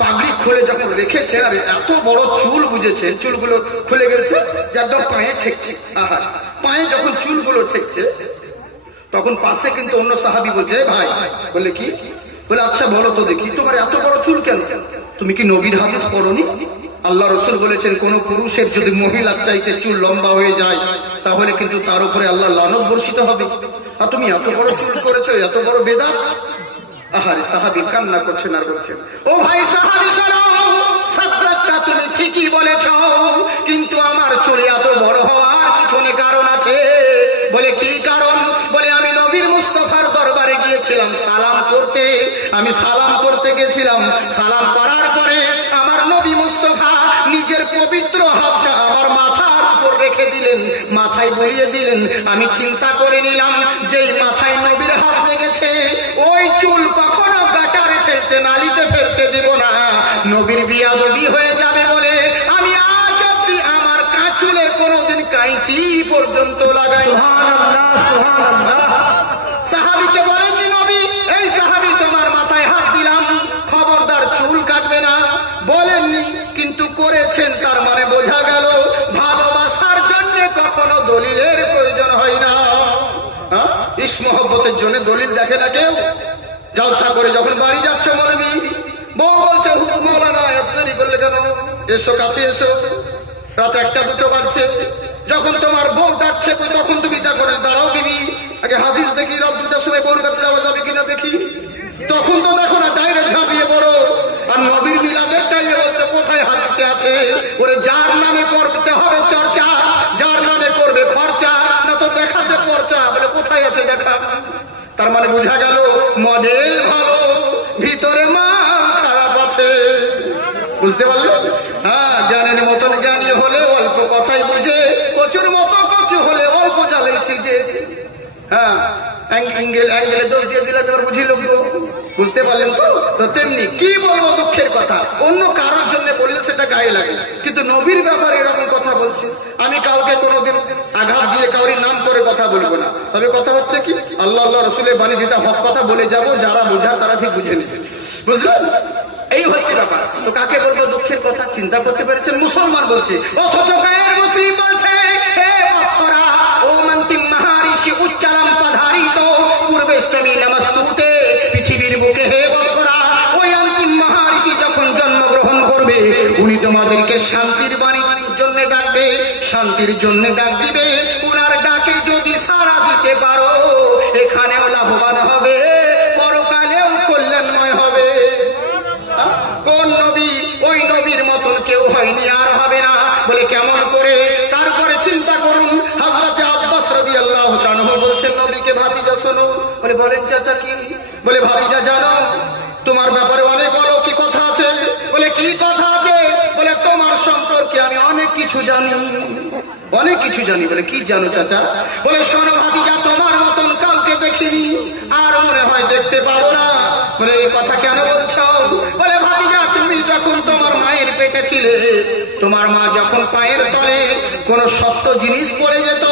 পাগড়ি খুলে যখন রেখেছেন আর এত বড় চুল বুঝেছেন চুলগুলো খুলে গেছে একদম পায়ে ঠেকছে পায়ে যখন চুলগুলো ঠেকছে তখন পাশে কিন্তু অন্য সাহাবী বলছে ভাই বলে কি বলে আচ্ছা বলো তো দেখি তোমার এত বড় চুল কেন তুমি কি নবীর হাদিস পড়োনি আল্লাহ রাসূল বলেছেন কোন পুরুষের যদি মহিলার চাইতে চুল লম্বা হয়ে যায় তাহলে কিন্তু তার উপরে আল্লাহ লানত বর্ষিত হবে আর তুমি এত বড় চুল করেছো এত বড় বেদাত আহারে সাহাবী কান্না করছেন আর বলছেন ও ভাই সাহাবী শোনো সত্যটা তুমি ঠিকই বলেছো কিন্তু আমার চুল এত বড় হওয়ার পিছনে কারণ আছে বলে কি কারণ বলে আমি নবীর মুস্তাফার দরবারে গিয়েছিলাম সালাম করতে আমি সালাম করতে গেছিলাম সালাম করার পরে আমার নবী মুস্তাফা নিজের পবিত্র হাতটা আমার মাথার উপর রেখে দিলেন মাথায় বুলিয়ে দিলেন আমি চিন্তা করে নিলাম যেই মাথায় নবীর হাত লেগেছে ওই চুল কখনো গাটারে ফেলতে নালিতে ফেলতে দেব না নবীর বিয়াদবি হয়ে যাবে বলে আমি আজ অব্দি আমার চুলে কোনোদিন কাঁচি পর্যন্ত লাগাই সাহাবীকে বলেননি নবী এই সাহাবী তোমার মাথায় হাত দিলাম খবরদার চুল কাটবে না বলেননি কিন্তু করেছেন তার মানে বোঝা গেল ভালোবাসার জন্য কখনো দলিলের প্রয়োজন হয় না ইস মহব্বতের জন্য দলিল দেখে না কেউ জলসা করে যখন বাড়ি যাচ্ছে মৌলবি বউ বলছে হুজুর মাওলানা দেরি করলে কেন এসো কাছে এসো রাত 1টা 2টো বাজছে যখন তোমার বউ ডাকছে তখন তুমি দেখো না, দাঁড়াও বিবি, আগে হাদিস দেখি, রব দুটার সময় বউর কাছে যাওয়া যাবে কিনা দেখি। তখন তো দেখো না, ডাইরেক্ট ঝাঁপিয়ে পড়ো। আর নবীর মিলাদের টাইমে বলছে কোথায় হাদিসে আছে ওরে যার নামে করতে হবে চর্চা, যার নামে করবে খরচা, না তো দেখাচ্ছে পর্চা, বলে কোথায় আছে দেখা। তার মানে বোঝা গেল মডেল ভালো, ভিতরে মাল খারাপ আছে। বুঝতে পারলেন? হ্যাঁ, জ্ঞানের মতন জ্ঞানী হলে অল্প কথাই বুঝে, কচুর মতো কচু হলে অল্প জালেই সিজে। হ্যাঁ, অ্যাঙ্গেলে দোষ দিয়ে দিলে এবার বুঝিল কি? বুঝতে পারলেন তো? তো তেমনি কি বলবো, দুঃখের কথা অন্য কারোর জন্য বললে সেটা গায়ে লাগে, কিন্তু নবীর ব্যাপারে এরকম কথা বলছে। আমি কাউকে কোনোদিন আঘাত দিয়ে কাউরি নাম করে কথা বলবো না, তবে কথা হচ্ছে কি আল্লাহ আল্লাহ রসুলের বাণী যেটা হক কথা বলে যাব, যারা বোঝার তারা ঠিক বুঝে নেবে। বুঝলেন? এই হচ্ছে ব্যাপার। তো কাকে বলবো দুঃখের কথা, চিন্তা করতে পেরেছেন? মুসলমান বলছে, অথচ গায়ের মুসলিম বলছে হে বৎসরা ও মান্তিম মহারিষি উচ্চালাম পাধারিত পূর্বেষ্টমী নমস্তুতে পৃথিবীর বুকে হে বৎসরা, ওই অন্তিম মহারিষি যখন জন্মগ্রহণ করবে উনি তোমাদেরকে শান্তির বাণীর জন্য ডাকবে, শান্তির জন্য ডাক দিবে। উনার ডাকে যদি সাড়া দিতে পারো এখানেও লাভবান হবে, পরকালেও কল্যাণময় হবে। কোন নবী? ওই নবীর মতন কেউ হয়নি, আর হবে না। বলে কেমন করে? তারপরে চিন্তা করুন। হযরতে আব্বাস রাদিয়াল্লাহু তাআলা বলছেন নবীকে, ভাতিজা শোনো। বলে বলেন চাচা কি? বলে ভাতিজা জানো তোমার ব্যাপারে অনেক অলৌকিক কথা আছে। বলে কি কথা আছে? বলে তোমার সম্পর্কে আমি অনেক কিছু জানি, অনেক কিছু জানি। বলে কি জানো চাচা? বলে শোনো ভাতিজা, তোমার মতন কাউকে দেখিনি, আর মনে হয় দেখতে পাবো না। বলে এই কথা কেন বলছো? বলে ভাতিজা, তুমি যখন তোমার মায়ের পেটে ছিলে, তোমার মা যখন পায়ের তলে কোন শক্ত জিনিস পড়ে যেত,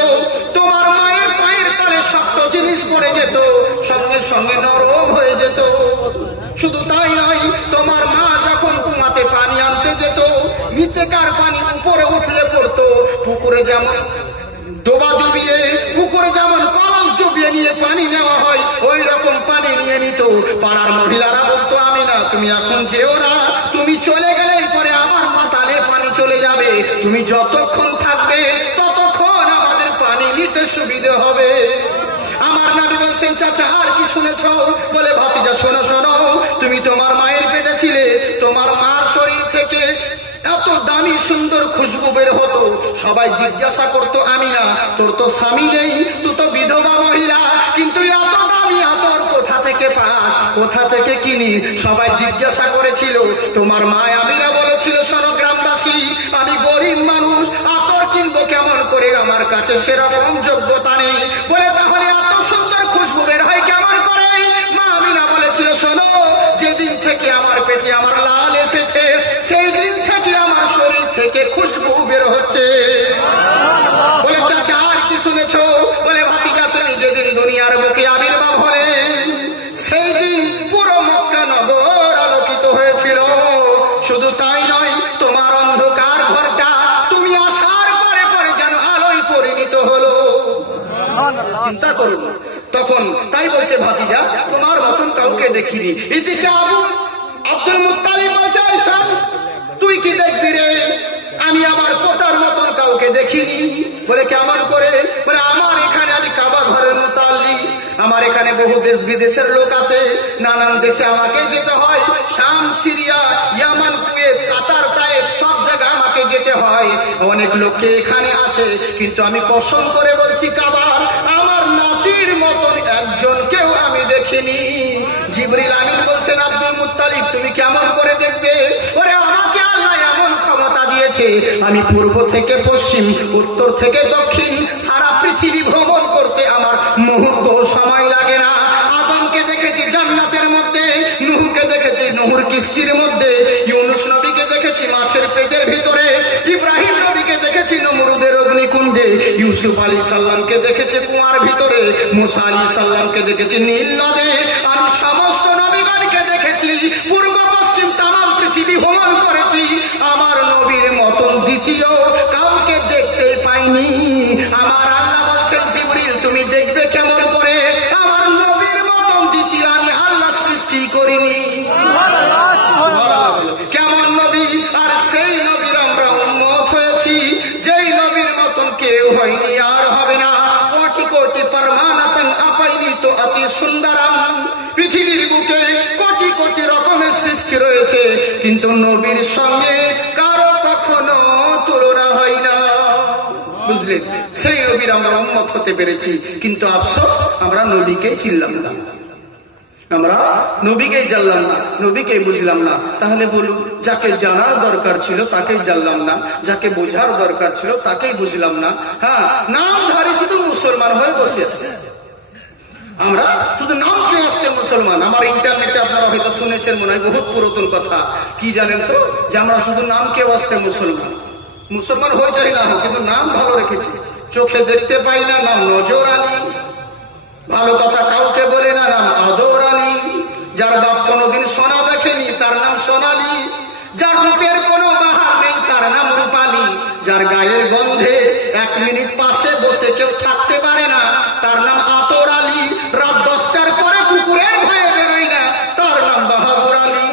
তোমার মায়ের পায়ের তলে শক্ত জিনিস পড়ে যেত, সঙ্গে সঙ্গে নরম হয়ে যেত। শুধু তাই নয়, তোমার মা যখন কুয়াতে পানি আনতে যেত, নিচেকার পানি উপরে উঠলে পড়তো। পুকুরে যেমন ডোবা ডুবিয়ে, পুকুরে যেমন কলস ডুবিয়ে নিয়ে পানি নেওয়া হয়, ওই রকম পানি নিয়ে নিত। পাড়ার মহিলারা বলতো, আমি না, তুমি এখন যেও না, তুমি চলে গেলেই পরে আমার পাতালে পানি চলে যাবে, তুমি যতক্ষণ থাকবে ততক্ষণ আমাদের পানি নিতে সুবিধে হবে। আমার নবী বলছেন, চাচা আর কি শুনেছ? বলে ভাতিজা শোনো শোনো, তুমি তোমার মায়ের পেটে ছিলে, তোমার মার শরীর থেকে এত দামি সুন্দর খুশবু বের হতো, সবাই জিজ্ঞাসা করতো, আমি না, তোর তো স্বামী নেই, তুই তো বিধবা মহিলা, কিন্তু এত দামি আতর কোথা থেকে পাস, কোথা থেকে কিনি? সবাই জিজ্ঞাসা করেছিল। তোমার মা আমিনা বলেছিল, শোনো গ্রামবাসী, আমি গরিব মানুষ, আতর কিনবো কেমন করে, আমার কাছে সেরকম যোগ্যতা নেই। বলে তাহলে এত সুন্দর খুশবু বের হয় কেমন করে? মা আমিনা বলেছিল, শোনো, যেদিন থেকে আমার পেটে আমার লাল এসেছে, সেই দিন থেকে আমার শরীর থেকে খুশবু বের হচ্ছে। বলে চাচা আর কি শুনেছ? বলে ভাতিজা, তুমি যেদিন দুনিয়ার বুকে আবির্ভাব হলেন, সেই দিন পুরো মক্কা নগর আলোকিত হয়েছিল। শুধু তাই নয়, তোমার অন্ধকার ঘরটা তুমি আসার পরে পরে যেন আলোয় পরিণত হলো। চিন্তা করুন। তখন তাই বলছে ভাতিজা, তোমার মতন কাউকে দেখিনি। এদিকে আব্দুল মুত্তালিব বলছে, তুই কি দেখবি রে? আমি আমার পোতার মতন কাউকে দেখিনি। বলে কেমন করে? বলে আমার এখানে, আমি কাবা ঘরের মুতাল্লি, আমার এখানে বহু দেশ বিদেশের লোক আছে, নানান দেশে আমাকে যেতে হয়, শাম, সিরিয়া, ইয়ামান, কুয়েত, কাতার, তায়েফ, সব জায়গায় আমাকে যেতে হয়। অনেক লোককে এখানে আসে, কিন্তু আমি কসম করে বলছি, কাবার আমার নাতির মতন একজনকেও আমি দেখিনি। জিবরিল আমিন বলছেন, আব্দুল মুত্তালিব তুমি কেমন করে দেখবে? ওরে আমাকে আল্লাহ এমন ক্ষমতা দিয়েছে, আমি পূর্ব থেকে পশ্চিম, উত্তর থেকে দক্ষিণ, সারা পৃথিবী ভ্রমণ করতে আমার মুহূর্ত সময় লাগে না। আদমকে দেখেছি জান্নাতের মধ্যে, নুহকে দেখেছি নুহুর কিস্তির মধ্যে, ইউনুস নবীকে দেখেছি মাছের পেটের ভিতরে, ইব্রাহিম নবীকে দেখেছি নমরুদের অগ্নিকুণ্ডে, ইউসুফ আলাইহিস সালামকে দেখেছি কুয়ার ভিতরে, মুসা আলাইহিস সালামকে দেখেছি নীল নদে। আমি সমস্ত নবীগণকে দেখেছি, পূর্ব পশ্চিম তামাম পৃথিবী ভ্রমণ করেছি, আমার নবীর মতন দ্বিতীয় কাউকে দেখতে পাইনি। আমার আল্লাহ বলছেন, জিবরিল তুমি দেখবে কেমন করে? আমার নবীর মতন দ্বিতীয় আমি আল্লাহ সৃষ্টি করিনি। কেমন নবী? আর সেই নবীর আমরা উম্মত হয়েছি, যেই নবীর মতন কেউ জগতি সুন্দরম, পৃথিবীর বুকে কোটি কোটি রকমের সৃষ্টি রয়েছে, কিন্তু নবীর সঙ্গে কারো কখনো তুলনা হয় না। বুঝলেন? সেই নবীর আমরা উম্মত হতে পেরেছি, কিন্তু আফসোস আমরা নবীকেই চিনলাম না, আমরা নবীকেই জানলাম না, নবীকেই বুঝলাম না। তাহলে বলুন, যাকে জানার দরকার ছিল তাকেই জানলাম না, যাকে বোঝার দরকার ছিল তাকেই বুঝলাম না। হ্যাঁ, নামধারী শুধু মুসলমান হয়ে বসে আছে। আমরা শুধু নামকে আসতে মুসলমান। আমার ইন্টারনেটে আপনারা হয়তো শুনেছেন মনে হয়, বহুত পুরাতন কথা। কি জানেন তো, যে আমরা শুধু নামকে আসতে মুসলমান। মুসলমান হয়ে যাই না, কিন্তু নাম ভালো রেখেছি। চোখে দেখতে পাই না, নাম নজর আলী। ভালো কথা কাউকে বলে না, নাম আদর আলী। যার বাপ কোনোদিন সোনা দেখেনি তার নাম সোনালী। যার রূপের কোনো বাহার নেই তার নাম রূপালী। যার গায়ের গন্ধে 1 মিনিট পাশে বসে কেউ থাকতে পারে না তার নাম আতর আলী। রাত 10টার পরে কুকুরের ভয়ে বেরোয় না তার নাম বাহাদুর আলী।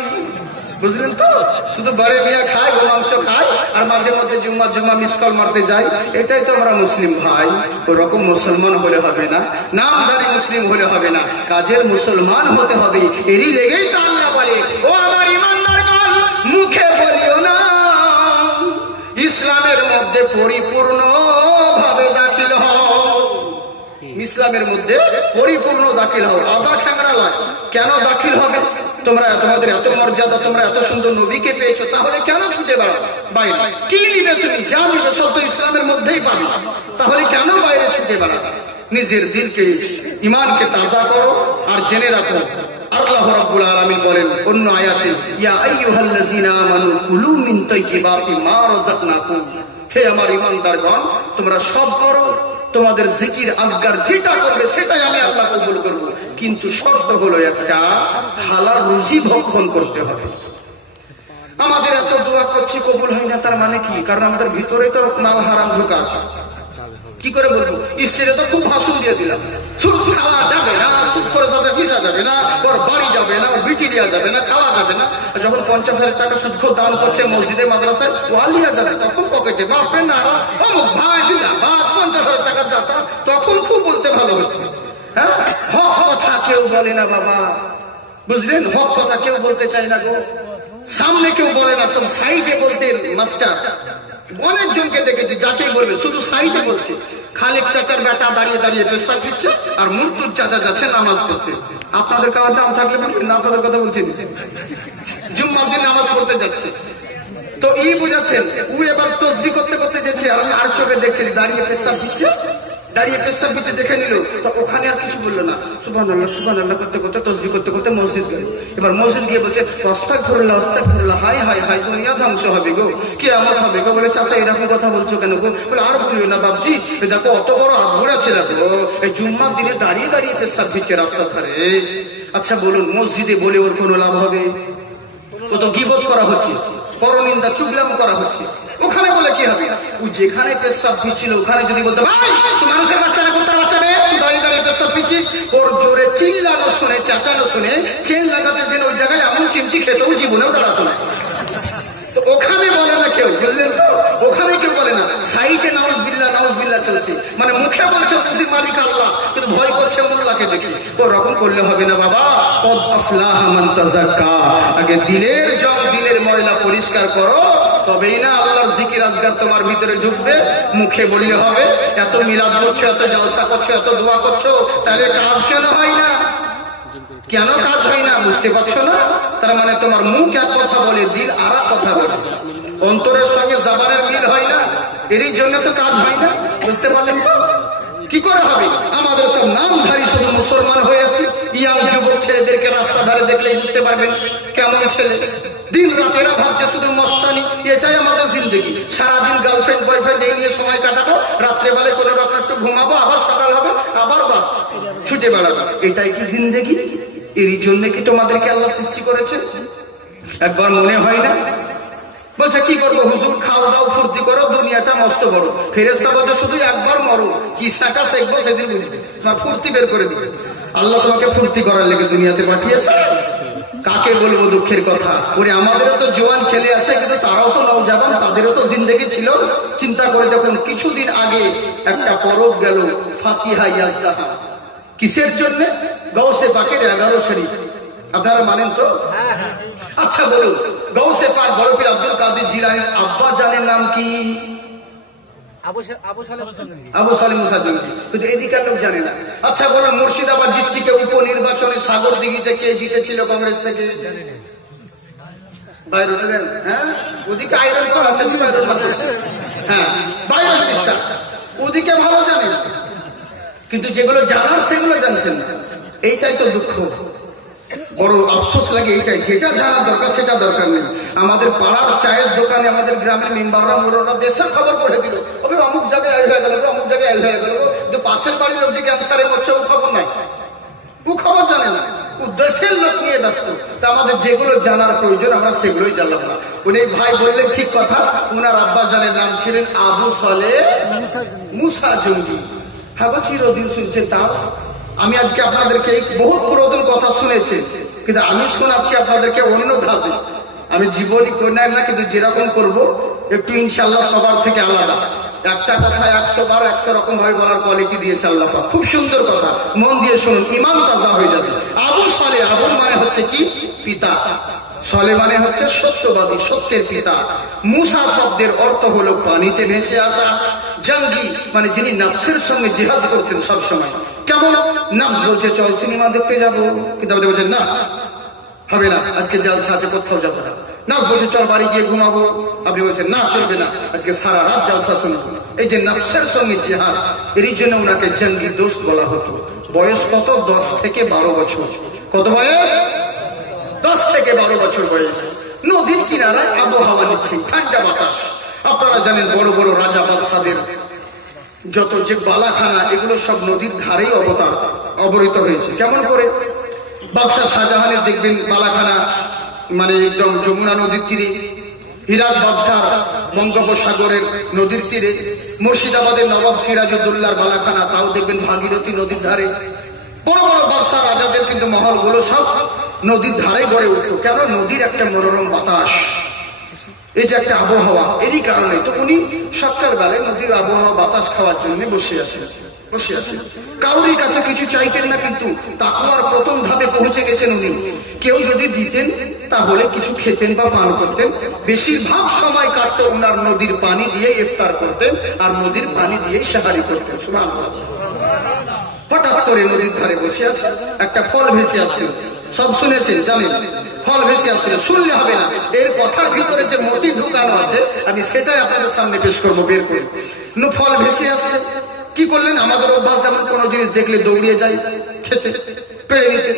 বুঝলেন তো? শুধু বারে মিয়া খায়, গোমাংস খায়, আর মাঝে মধ্যে জুম্মা মিস কল মারতে যায়। এটাই তো আমরা মুসলিম ভাই। ওরকম মুসলমান হলে হবে না, নামধারী মুসলিম হলে হবে না, কাজের মুসলমান হতে হবে। এরই লেগেই তো আল্লাহ বলে, ও আমার ইমানদারগণ, মুখে বলিও না, ইসলামের মধ্যে পরিপূর্ণ ভাবে দাখিল হও। ইসলামের মধ্যে পরিপূর্ণ দাখিল হও, আদা খ্যাংরা লয়। কেন দাখিল হবে? তোমরা তোমাদের এত মর্যাদা, তোমরা এত সুন্দর নবীকে পেয়েছো, তাহলে কেন ছুটে বেড়াও বাইরে? কি নিবে তুমি? যা নিবে সব তো ইসলামের মধ্যেই পাবে, তাহলে কেন বাইরে ছুটে বেড়াও? নিজের দিলকে, ইমানকে তাজা করো। আর জেনে রাখো, আল্লাহ রাব্বুল আলামিন বলেন অন্য আয়াতে, ইয়া আইয়ুহাল্লাযীনা আমানু কুলু মিন তাইয়্যিবাতি মা রাযাকনাকুম। হে আমার ইমানদারগণ, তোমরা সব করো, তোমাদের জিকির আজগার যেটা করবে সেটাই আমি আল্লাহ কবুল করব, কিন্তু শর্ত হলো একটা, হালাল রুজি ভক্ষণ করতে হবে। আমাদের এত দোয়া করছি কবুল হয় না, তার মানে কি? কারণ আমাদের ভিতরে তো মাল হারাম ঢোকা আছে। কি করে বলবো? ঈশ্বরে তো খুব ভাষণ দিয়ে দিলাম, সুদ খাওয়া যাবে না, সুদ করে সাথে ভিসা যাবে না, ওর বাড়ি যাবে না, ওর বিটি দেওয়া যাবে না, খাওয়া যাবে না। যখন 50,000 টাকা সুদ দান করছে মসজিদে মাদ্রাসায়, ওয়ালিয়া যাবে, তখন পকেটে বাপের না অমুক ভাই দিলাম বা 50,000 টাকার যাত্রা, তখন খুব বলতে ভালো হচ্ছে। হ্যাঁ, হক কথা কেউ বলে না বাবা, বুঝলেন? হক কথা কেউ বলতে চায় না গো। সামনে কেউ বলে না, সব সাইডে বলতে মাস্টার। অনেকজনকে দেখেছি যাকেই বলবে শুধু সাইডে বলছে। খালেক চাচার বেটা দাঁড়িয়ে দাঁড়িয়ে পেশাব দিচ্ছে, আর মুর্তুর চাচা যাচ্ছে নামাজ পড়তে। আপনাদের কারোর নাম থাকলে বলছেন না, আপনাদের কথা বলছেন, জুম্মার দিন নামাজ পড়তে যাচ্ছে। তো ই বুঝাচ্ছেন, ও এবার তসবি করতে করতে যাচ্ছে, আর চোখে দেখছে দাঁড়িয়ে পেশাব দিচ্ছে, দাঁড়িয়ে পেশাব দিচ্ছে, দেখে নিল। তো ওখানে আর কিছু বললো না, সুবহানাল্লাহ সুবহানাল্লাহ করতে করতে তসবি করতে করতে মসজিদ গেল। এবার মসজিদ গিয়ে বলছে, আস্তাগফিরুল্লাহ, হাই হাই হাই, দুনিয়া ধ্বংস হবে গো, কিয়ামত হবে গো। বলে, চাচা এরকম কথা বলছো কেন গো? বলে, আর বলিও না বাবজি, দেখো অত বড় আধুরা ছেলে গো, এই জুম্মার দিনে দাঁড়িয়ে দাঁড়িয়ে পেশাব দিচ্ছে রাস্তা ধারে। আচ্ছা বলুন, মসজিদে বলে ওর কোনো লাভ হবে? ও তো গীবত করা হচ্ছে, পরনিন্দা চুগলাম করা হচ্ছে। ওখানে বলে কি হবে? ও যেখানে পেশাব দিচ্ছিল ওখানে যদি বলতে, ভাই তুই মানুষের বাচ্চা না, কোনটার বাচ্চা বে, তুই দাঁড়িয়ে দাঁড়িয়ে পেশাব দিচ্ছিস, ওর জোরে চিল্লানো শুনে, চাচানো শুনে চেন লাগাতে যেন ওই জায়গায় এমন চিমটি খেতেও জীবনেও দাঁড়াতো না। তো ওখানে বলে না কেউ, বুঝলেন তো? ওখানে কেউ বলে না, সাইডে নাউজুবিল্লাহ চলছে, মানে মুখে বলছে খুশির মালিক আল্লাহ, কিন্তু ভয় করছে মোল্লাকে দেখে। ওরকম করলে হবে না বাবা। কদ আফলাহা মান তাযাক্কা, আগে দিলের জং, দিলের ময়লা পরিষ্কার করো, তবেই না আল্লাহর জিকির আজগার তোমার ভিতরে ঢুকবে। মুখে বললে হবে? এত মিলাদ করছো, এত জালসা করছো, এত দোয়া করছো, তাহলে কাজ কেন হয় না? কেন কাজ হয় না বুঝতে পারছো না? তার মানে তোমার মুখ এক কথা বলে, দিল আর এক কথা বলে, অন্তরের সঙ্গে জবানের মিল হয় না, এরই জন্য তো কাজ হয় না। বুঝতে পারলেন তো? কি করে হবে? আমাদের সব নামধারী শুধু মুসলমান হয়ে আছে। ইয়াং যুবক ছেলেদেরকে রাস্তা ধারে দেখলেই বুঝতে পারবেন কেমন ছেলে। দিন রাত এরা ভাবছে শুধু মস্তানি, এটাই আমাদের জিন্দগি। সারাদিন গার্লফ্রেন্ড বয়ফ্রেন্ড এই নিয়ে সময় কাটাবো, রাত্রেবেলায় কোনো রকম একটু ঘুমাবো, আবার সকাল হবে, আবার বাস ছুটে বেড়াবো। এটাই কি জিন্দগি? এরই জন্য কি তোমাদেরকে আল্লাহ সৃষ্টি করেছেন? একবার মনে হয় না? বলছে কি করবো হুজুর, খাও দাও ফুর্তি করো, দুনিয়াটা মস্ত বড়। ফেরেশতা বলছে শুধু একবার মরো, কি সাটা শিখবো সেদিন বুঝবে, তোমার ফুর্তি বের করে দিবে। আল্লাহ তোমাকে ফুর্তি করার লেগে দুনিয়াতে পাঠিয়েছে। কাকে বলবো দুঃখের কথা? ওরে আমাদেরও তো জোয়ান ছেলে আছে, কিন্তু তারাও তো নওজওয়ান, তাদেরও তো জিন্দেগি ছিল। চিন্তা করে দেখুন, কিছুদিন আগে একটা পরব গেল, ফাতিহা ইয়াজদাহা। কিসের জন্য? গাউসে পাকের 11 শরীফ। আপনারা মানেন তো? আচ্ছা বলুন, গাউসে পাক বড় পীর আব্দুল কাদের জিলানীর আব্বা জানের নাম কি? আবু সালেম মুসা জঙ্গি। কিন্তু এদিকার লোক জানে না। আচ্ছা বলুন, মুর্শিদাবাদ ডিস্ট্রিক্টে উপনির্বাচনে সাগরদিঘিতে কে জিতেছিল কংগ্রেস থেকে? বাইরন। হ্যাঁ, ওদিকে আয়রন করা আছে, হ্যাঁ বাইরন বিশ্বাস, ওদিকে ভালো জানেন, কিন্তু যেগুলো জানার সেগুলো জানছেন না। এইটাই তো দুঃখ, বড় আফসোস লাগে এইটাই। যেটা জানা দরকার সেটা দরকার নেই। আমাদের পাড়ার চায়ের দোকানে আমাদের গ্রামের মেম্বাররা মোড়রা দেশের খবর পড়ে দিল, তবে অমুক জায়গায় আয় হয়ে গেল, অমুক জায়গায় আয় হয়ে গেল, কিন্তু পাশের বাড়ির লোক যে ক্যান্সারে মরছে ও খবর নাই, ও খবর জানে না, ও দেশের লোক নিয়ে ব্যস্ত। তা আমাদের যেগুলো জানার প্রয়োজন আমরা সেগুলোই জানলাম না। উনি ভাই বললেন ঠিক কথা, উনার আব্বা জানের নাম ছিলেন আবু সালেহ মুসা জঙ্গি। হ্যাঁ, চিরদিন শুনছেন তাও। আমি আজকে আপনাদেরকে এই বহুত পুরাতন কথা শুনেছি, কিন্তু আমি শোনাচ্ছি আপনাদেরকে অন্য ধাঁচে। আমি জীবনী কন্যায় না, কিন্তু যেরকম করব একটু ইনশাল্লাহ সবার থেকে আলাদা। একটা কথা 100 বার 100 রকম ভাবে বলার কোয়ালিটি দিয়েছে আল্লাহ পাক। খুব সুন্দর কথা, মন দিয়ে শুনুন, ইমান তাজা হয়ে যাবে। আবু সালেহ, আবু মানে হচ্ছে কি? পিতা। সালেহ মানে হচ্ছে সত্যবাদী, সত্যের পিতা। মুসা শব্দের অর্থ হলো পানিতে ভেসে আসা। জঙ্গি মানে যিনি নফসের সঙ্গে জিহাদ করতেন সবসময়। কেমন? নফস বলছে চল সিনেমা দেখতে যাবো, কিন্তু আপনি বলছেন না হবে না, আজকে জালসা আছে কোথাও যাবো না। নফস বলছে চল বাড়ি গিয়ে ঘুমাবো, আপনি বলছেন না চলবে না, আজকে সারা রাত জালসা শুনবো। এই যে নফসের সঙ্গে জিহাদ, এরই জন্য ওনাকে জঙ্গি দোস্ত বলা হতো। বয়স কত? 10 থেকে 12 বছর। কত বয়স? 10 থেকে 12 বছর বয়স। নদীর কিনারায় আবহাওয়া নিচ্ছে, ঠান্ডা বাতাস। আপনারা জানেন বড় বড় রাজা বাদশাদের যত যে বালাখানা, এগুলো সব নদীর ধারেই অবরিত হয়েছে। কেমন করে? বাদশাহ শাহজাহানের দেখবেন বালাখানা মানে একদম যমুনা নদীর তীরে, হিরাক বাদশার বঙ্গোপসাগরের নদীর তীরে, মুর্শিদাবাদের নবাব সিরাজউদ্দৌলার বালাখানা তাও দেখবেন ভাগীরথী নদীর ধারে। বড় বড় বাদশাহ রাজাদের কিন্তু মহলগুলো সব নদীর ধারে গড়ে উঠল। কেন? নদীর একটা মনোরম বাতাস, এই যে একটা আবহাওয়া, এরই কারণে তো উনি সকালবেলায় নদীর আবহাওয়া বাতাস খাওয়ার জন্য বসে আছেন। কাউরির কাছে কিছু চাইতেন না, কিন্তু তাকওয়ার প্রথম ধাপে পৌঁছে গেছেন উনি। কেউ যদি দিতেন তাহলে কিছু খেতেন বা পান করতেন। বেশিরভাগ সময় কাটতো উনার নদীর পানি দিয়ে ইফতার করতেন, আর নদীর পানি দিয়েই সাহারি করতেন। সুবহানাল্লাহ। হঠাৎ করে নদীর ধারে বসে আছে, একটা ফল ভেসে আসছে। সব শুনেছেন, জানেন, ফল ভেসে আসলে শুনলে হবে না, এর কথার ভিতরে যে মোটিভ ঢুকানো আছে আমি সেটাই আপনাদের সামনে পেশ করবো, বের করে। ফল ভেসে আসছে, কি করলেন? আমাদের অভ্যাস যেমন কোনো জিনিস দেখলে দৌড়িয়ে যাই খেতে, পেড়ে নিতে।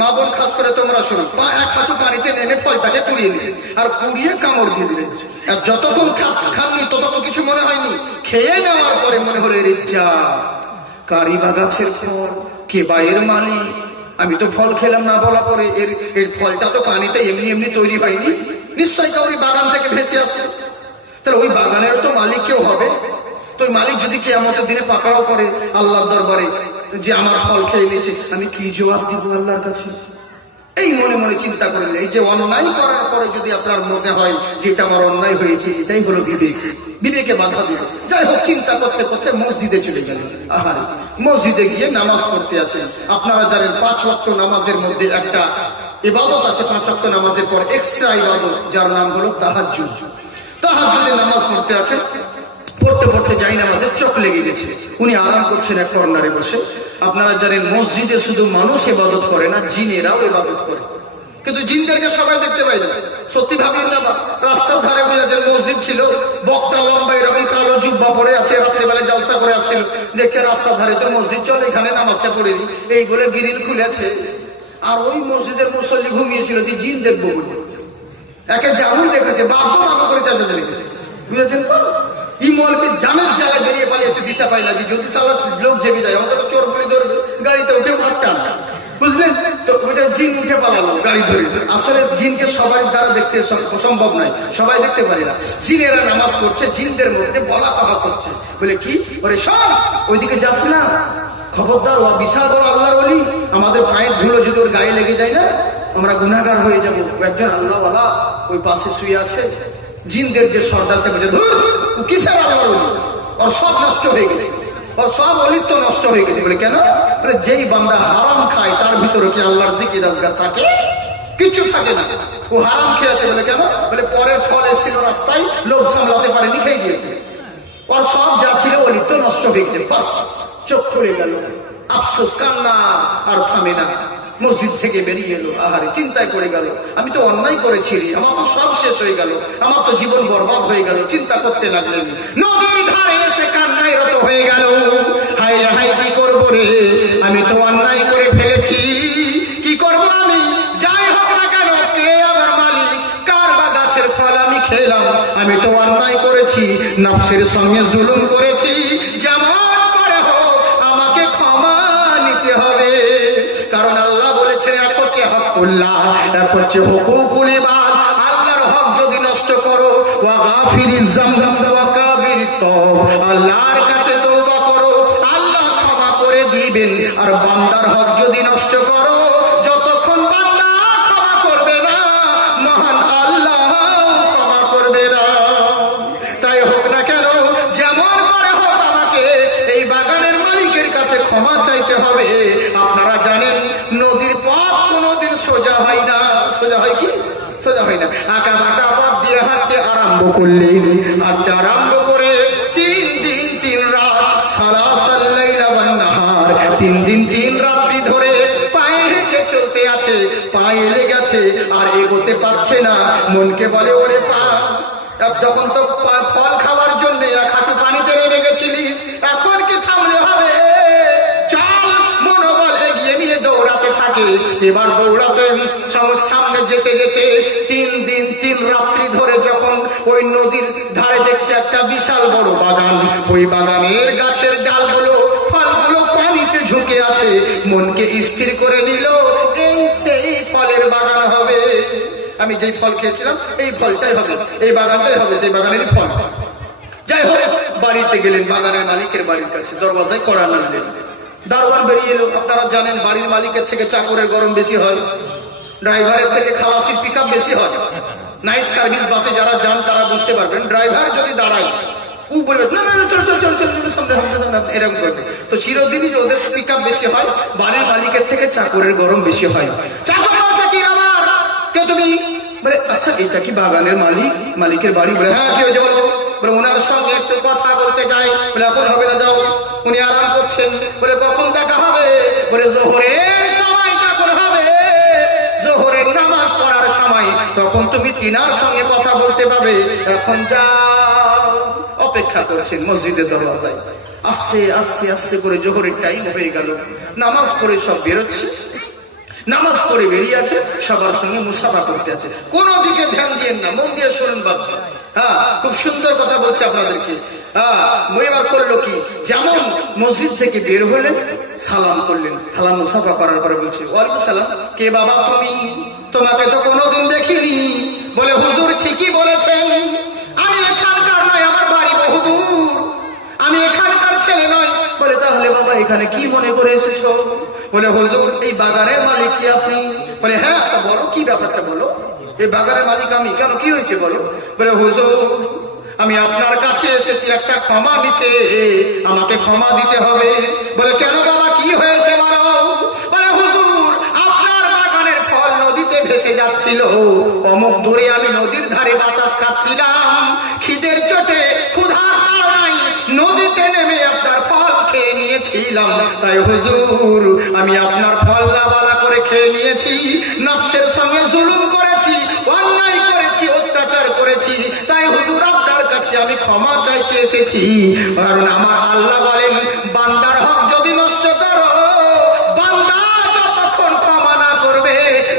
মা বোন খাস করে তোমরা শোনো, এক হাঁটু পানিতে নেমে ফলটাকে কুড়িয়ে নিলেন, আর কুড়িয়ে কামড় দিয়ে দিলেন। আর যতক্ষণ খাননি ততক্ষণ কিছু মনে হয়নি, খেয়ে নেওয়ার পরে মনে হলো এর যা কারি বা গাছের ফল, কে বা এর মালিক, আমি তো ফল খেলাম না বলা পরে এর ফলটা তো পানিতে এমনি এমনি তৈরি হয়নি, নিশ্চয়ই কাউরি বাগান থেকে ভেসে আসছে। তাহলে ওই বাগানেরও তো মালিক কেউ হবে। তো ওই মালিক যদি কিয়ামতের দিনে পাকড়াও করে আল্লাহর দরবারে যে আমার ফল খেয়ে নিয়েছে, আমি কি জবাব দিব আল্লাহর কাছে? এই মনে মনে চিন্তা করলেন। এই যে অন্যায় করার পরে যদি আপনার মনে হয় যে এটা আমার অন্যায় হয়েছে, এটাই হলো বিবেক। বিবেকে বাধা দিল। যাই হোক, চিন্তা করতে করতে মসজিদে চলে গেলেন। আহারে, মসজিদে গিয়ে নামাজ পড়তে আছেন। আপনারা জানেন 5 ওয়াক্ত নামাজের মধ্যে একটা ইবাদত আছে, 5 ওয়াক্ত নামাজের পর এক্সট্রা ইবাদত, যার নাম হলো তাহাজ্জুদ। তাহাজ্জুদে নামাজ পড়তে আছেন। পড়তে পড়তে যাই নামাজের চোখ লেগে গেছে। উনি আরাম করছেন এক কর্নারে বসে। আপনারা জানেন মসজিদে শুধু মানুষ ইবাদত করে না, জিনেরাও ইবাদত করে। কিন্তু জিনদেরকে সবাই দেখতে পাই না। সত্যি ভাবেন না, রাস্তার ধারে বোঝাচ্ছেন মসজিদ ছিল, বক্তা লম্বা এরকম কালো জুব্বা পরে আছে, রাত্রিবেলায় জালসা করে আসছিল, দেখছে রাস্তার ধারে তো মসজিদ, চল এখানে নামাজটা পড়ে নি। এই বলে গিরিল খুলেছে, আর ওই মসজিদের মুসল্লি ঘুমিয়েছিল যে জিন দেখবো বলে। একে যেমন দেখেছে বাপ বাবা করে চালাতে লেগেছে, বুঝেছেন তো? ই মৌলবি জানের জ্বালা বেরিয়ে পালিয়েছে, দিশা পাই না যে যদি সালা লোক জেগে যায় আমাকে তো চোর পুলি ধরবে, গাড়িতে উঠে ভাবটা না, বুঝলেন তো? জিন উঠে পালালো গাড়ি ধরে। আসলে জিনকে সবাই দ্বারা দেখতে সম্ভব নয়, সবাই দেখতে পারে না। জিনেরা নামাজ পড়ছে, জিনদের মধ্যে বলা কথা করছে, বলে কি ওরে সব ওইদিকে যাস না, খবরদার, ও বিশাল বড় আল্লাহর ওলি, আমাদের পায়ের ধুলো যদি ওর গায়ে লেগে যায় না আমরা গুনাহগার হয়ে যাবো। একজন আল্লাহওয়ালা ওই পাশে শুয়ে আছে, জিনদের যে সর্দার সে বলছে ধুর, কিসের আল্লাহর ওলি, ওর সব নষ্ট হয়ে গেছে। ওর সব অলিপ্ত নষ্ট হয়ে গেছে। বলে কেন? বলে যেই বান্দা হারাম খায় তার ভিতরে কি আল্লাহর জিকির আজগার থাকে? কিছু থাকে না। ও হারাম খেয়েছে। বলে কেন? বলে পরের ফল এসেছিল রাস্তায়, লোভ সামলাতে পারেনি, খেয়ে দিয়েছে। ওর সব যা ছিল অলিপ্ত নষ্ট হয়ে গেছে। বাস, চোখ খুলে গেল, আফসোস, কান্না আর থামে না। মসজিদ থেকে বেরিয়ে এলো, আহারে চিন্তায় পড়ে গেল, আমি তো অন্যায় করেছি, আমার তো সব শেষ হয়ে গেল, আমার তো জীবন বরবাদ হয়ে গেল। চিন্তা করতে লাগলেন, নদীর ধারে এসে কান্নায় রত হয়ে গেল। হায় রে হায়, কি করবো রে, আমি তো অন্যায় করে ফেলেছি, কি করবো আমি? যাই হোক না কেন, কে আমার মালিক? কার বা গাছের ফল আমি খেলাম? আমি তো অন্যায় করেছি, নফসের সঙ্গে জুলুম করেছি। যেমন করে হোক আমাকে ক্ষমা নিতে হবে। কারণ আল্লাহ বলেছেন, এক হচ্ছে হকুল্লাহ, এক হচ্ছে হুকুকুল ইবাদ। আল্লাহর হক যদি নষ্ট করো, ওয়া গাফিরিজ যামব ওয়া কাবিরিত তওব, আল্লাহর কাছে তওবা করো, আল্লাহ ক্ষমা করে দিবেন। আর বান্দার হক যদি নষ্ট করো, যতক্ষণ বান্দা ক্ষমা করবে না, মহান আল্লাহ ক্ষমা করবে না। তাই হোক না কেন, যেমন করে হোক আমাকে এই বাগানের মালিকের কাছে ক্ষমা চাইতে হবে। আপনারা জানেন, নদীর পথ কোনোদিন সোজা হয় না। সোজা হয় কি? সোজা হয় না। আঁকা বাঁকা পথ দিয়ে হাঁটতে আরম্ভ করলেন। হাঁটতে আরম্ভ করে 3 দিন 3 রাত, সালাসাল লাইলা ওয়ান নাহার, 3 দিন 3 রাত্রি ধরে পায়ে হেঁটে চলতে আছে। পায়ে লেগেছে আর এগোতে পারছে না। মনকে বলে, ওরে পা, যখন তো ফল খাওয়ার জন্য এক হাঁটু পানিতে নেমে গেছিলিস, এখন কি থামলে হবে? চল, মনোবল এগিয়ে নিয়ে দৌড়াতে থাকে। এবার দৌড়াতে সামনে যেতে যেতে 3 দিন 3 রাত্রি ধরে যখন ওই নদীর ধারে দেখছে একটা বিশাল বড় বাগান, ওই বাগানের গাছের ডালগুলো, ফলগুলো পানিতে ঝুঁকে আছে। মনকে স্থির করে নিল, এই সেই ফলের বাগান হবে। আমি যেই ফল খেয়েছিলাম এই ফলটাই হবে, এই বাগানটাই হবে সেই বাগানেরই ফল। যাই হোক, বাড়িতে গেলেন, বাগানের মালিকের বাড়ির কাছে দরওয়াজায় কড়া নাড়লেন। দারোয়ান বেরিয়ে এলো। আপনারা জানেন, বাড়ির মালিকের থেকে চাকরের গরম বেশি হয়, ড্রাইভারের থেকে খালাসির পিক বেশি হয়। নাইট সার্ভিস বাসে যারা যান তারা বুঝতে পারবেন, ড্রাইভার যদি দাঁড়ায়, ও বলবে না না চল চল চল চল, সামনে এরকম করবে। তো চিরদিনই ওদের পিক বেশি হয়, বাড়ির মালিকের থেকে চাকরের গরম বেশি হয়। চাকর বলছে, কি আমার, কে তুমি? বলে, আচ্ছা এটা কি বাগানের মালিক, মালিকের বাড়ি? বলে, হ্যাঁ, কি হয়েছে বলো? বলে, ওনার সঙ্গে একটু কথা বলতে চাই। বলে, এখন হবে না, যাও। উনি আরাম করছেন। বলে, কখন দেখা হবে? বলে, জোহরের সময় যখন হবে, জোহরের নামাজ পড়ার সময়, তখন তুমি তিনার সঙ্গে কথা বলতে পাবে। এখন যাও। অপেক্ষা করছেন মসজিদের দরওয়াজায়। আস্তে আস্তে আস্তে করে জোহরের টাইম হয়ে গেল। নামাজ পড়ে সব বেরোচ্ছে, নামাজ পড়ে বেরিয়ে আছে, সবার সঙ্গে মুসাফা করতে আছে। কোন দিকে ধ্যান দিয়েন না, মন দিয়ে শুনুন বাচ্চা। হ্যাঁ, খুব সুন্দর কথা বলছে আপনাদেরকে। এবার করলো কি, যেমন মসজিদ থেকে বের হলেন, সালাম করলেন। সালাম মুসাফা করার পরে বলছে, ওয়ালাইকুম সালাম, কে বাবা তুমি? তোমাকে তো কোনোদিন দেখিনি। বলে, হুজুর ঠিকই বলেছেন, আমি এখানকার নয়, আমার বাড়ি বহুদূর, আমি এখানকার ছেলে নয়। বলে, তাহলে বাবা এখানে কি মনে করে এসেছো? বলে, হুজুর এই বাগানের মালিক কি আপনি? বলে, হ্যাঁ। বলো কি ব্যাপারটা বলো। এই বাগানের মালিক আমি। কেন, কি হয়েছে বলো? বলে, হুজুর আমি আপনার কাছে এসেছি একটা ক্ষমা দিতে, আমাকে ক্ষমা দিতে হবে। বলে, কেন বাবা, কি হয়েছে বলো? বলে, হুজুর আপনার বাগানের ফল নদীতে ভেসে যাচ্ছিল, অমুক দূরে আমি নদীর ধারে বাতাস খাচ্ছিলাম, খিদের চোটে ক্ষুধার তাড়নায় নদীতে নেমে আপনার ফল খেয়ে নিয়েছিলাম। তাই হুজুর আমি আপনার ফল লাবালা করে খেয়ে নিয়েছি, নফসের সঙ্গে জুলুম করেছি, অন্যায় করেছি, অত্যাচার করেছি। তাই হুজুর আপনার কাছে আমি ক্ষমা চাইতে এসেছি। কারণ আমার আল্লাহ বলেন, বান্দার হক যদি নষ্ট করো, বান্দা যতক্ষণ ক্ষমা না করবে,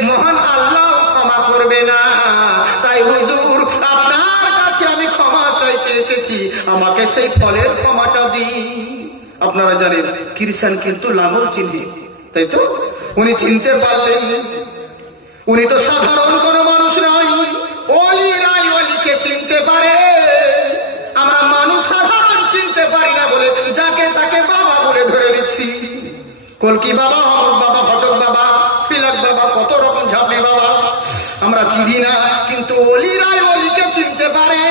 মহান আল্লাহ ক্ষমা করবে না। তাই হুজুর আপনার কাছে আমি ক্ষমা চাইতে এসেছি, আমাকে সেই ফলের ক্ষমাটা দিন। আপনারা জানেন খ্রিস্টান কিন্তু লাঙল চিনবে, তাই তো? উনি চিনতে পারলেন, উনি তো সাধারণ কোন মানুষ নয়, ওলিরাই ওলিকে চিনতে পারে। আমরা মানুষ সাধারণ চিনতে পারি না বলে যাকে তাকে বাবা বলে ধরে নিচ্ছি। কলকি বাবা, অমুক বাবা, ফটক বাবা, ফিলাক বাবা, কত রকম ঝাপড়ি বাবা আমরা চিনি না। কিন্তু ওলিরাই ওলিকে চিনতে পারে।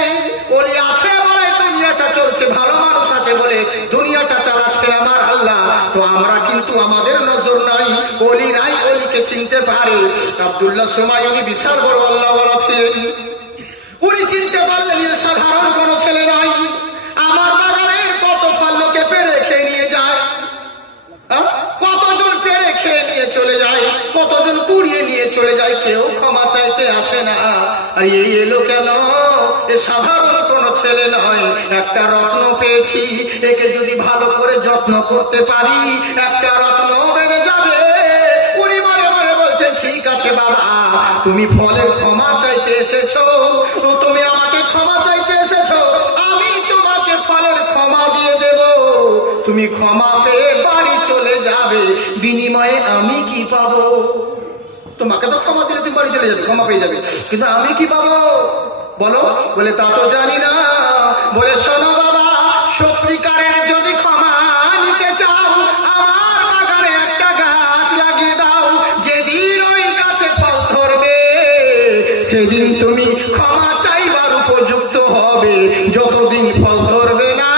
ওলি আছে বলে দুনিয়াটা চলছে, ভালো মানুষ আছে বলে দুনিয়াটা চালাচ্ছে তো আমরা কিন্তু আমাদের নজর নাই, অলিরাই অলিকে চিনতে পারে। আব্দুল্লাহ সুমাইনি বিশাল বড় আল্লাহ ওয়ালা ছিলেন, উনি চিনতে পারলেন যে সাধারণ কোনো ছেলে নয়। আমার বাগানের কত ফল লোকে পেড়ে খেয়ে নিয়ে যায়, কতজন পেড়ে খেয়ে নিয়ে চলে যায়, কতজন কুড়িয়ে নিয়ে চলে যায়, কেউ ক্ষমা চাইতে আসে না। আর এই এলো কেন? এ সাধারণ কোনো ছেলে নয়, একটা রত্ন পেয়েছি, একে যদি ভালো করে যত্ন করতে পারি একটা রত্ন বেড়ে যাবে। উনি মনে মনে বলছেন, ঠিক আছে বাবা, তুমি ফলের ক্ষমা চাইতে এসেছো, তুমি আমাকে ক্ষমা চাইতে এসেছো, আমি তোমাকে ফলের ক্ষমা দিয়ে দেব। তুমি ক্ষমা পেয়ে বাড়ি চলে যাবে, বিনিময়ে আমি কি পাবো? তোমাকে তো ক্ষমা দিলে তুমি বাড়ি চলে যাবে, ক্ষমা পেয়ে যাবে, কিন্তু আমি কি পাবো বলো? বলে তা তো জানি না। বলে শোনো বাবা, সত্যিকারের যদি ক্ষমা নিতে চাও, আমার বাগানে একটা গাছ লাগিয়ে দাও, যেদিন ওই গাছে ফল ধরবে সেদিন তুমি ক্ষমা চাইবার উপযুক্ত হবে, যতদিন ফল ধরবে না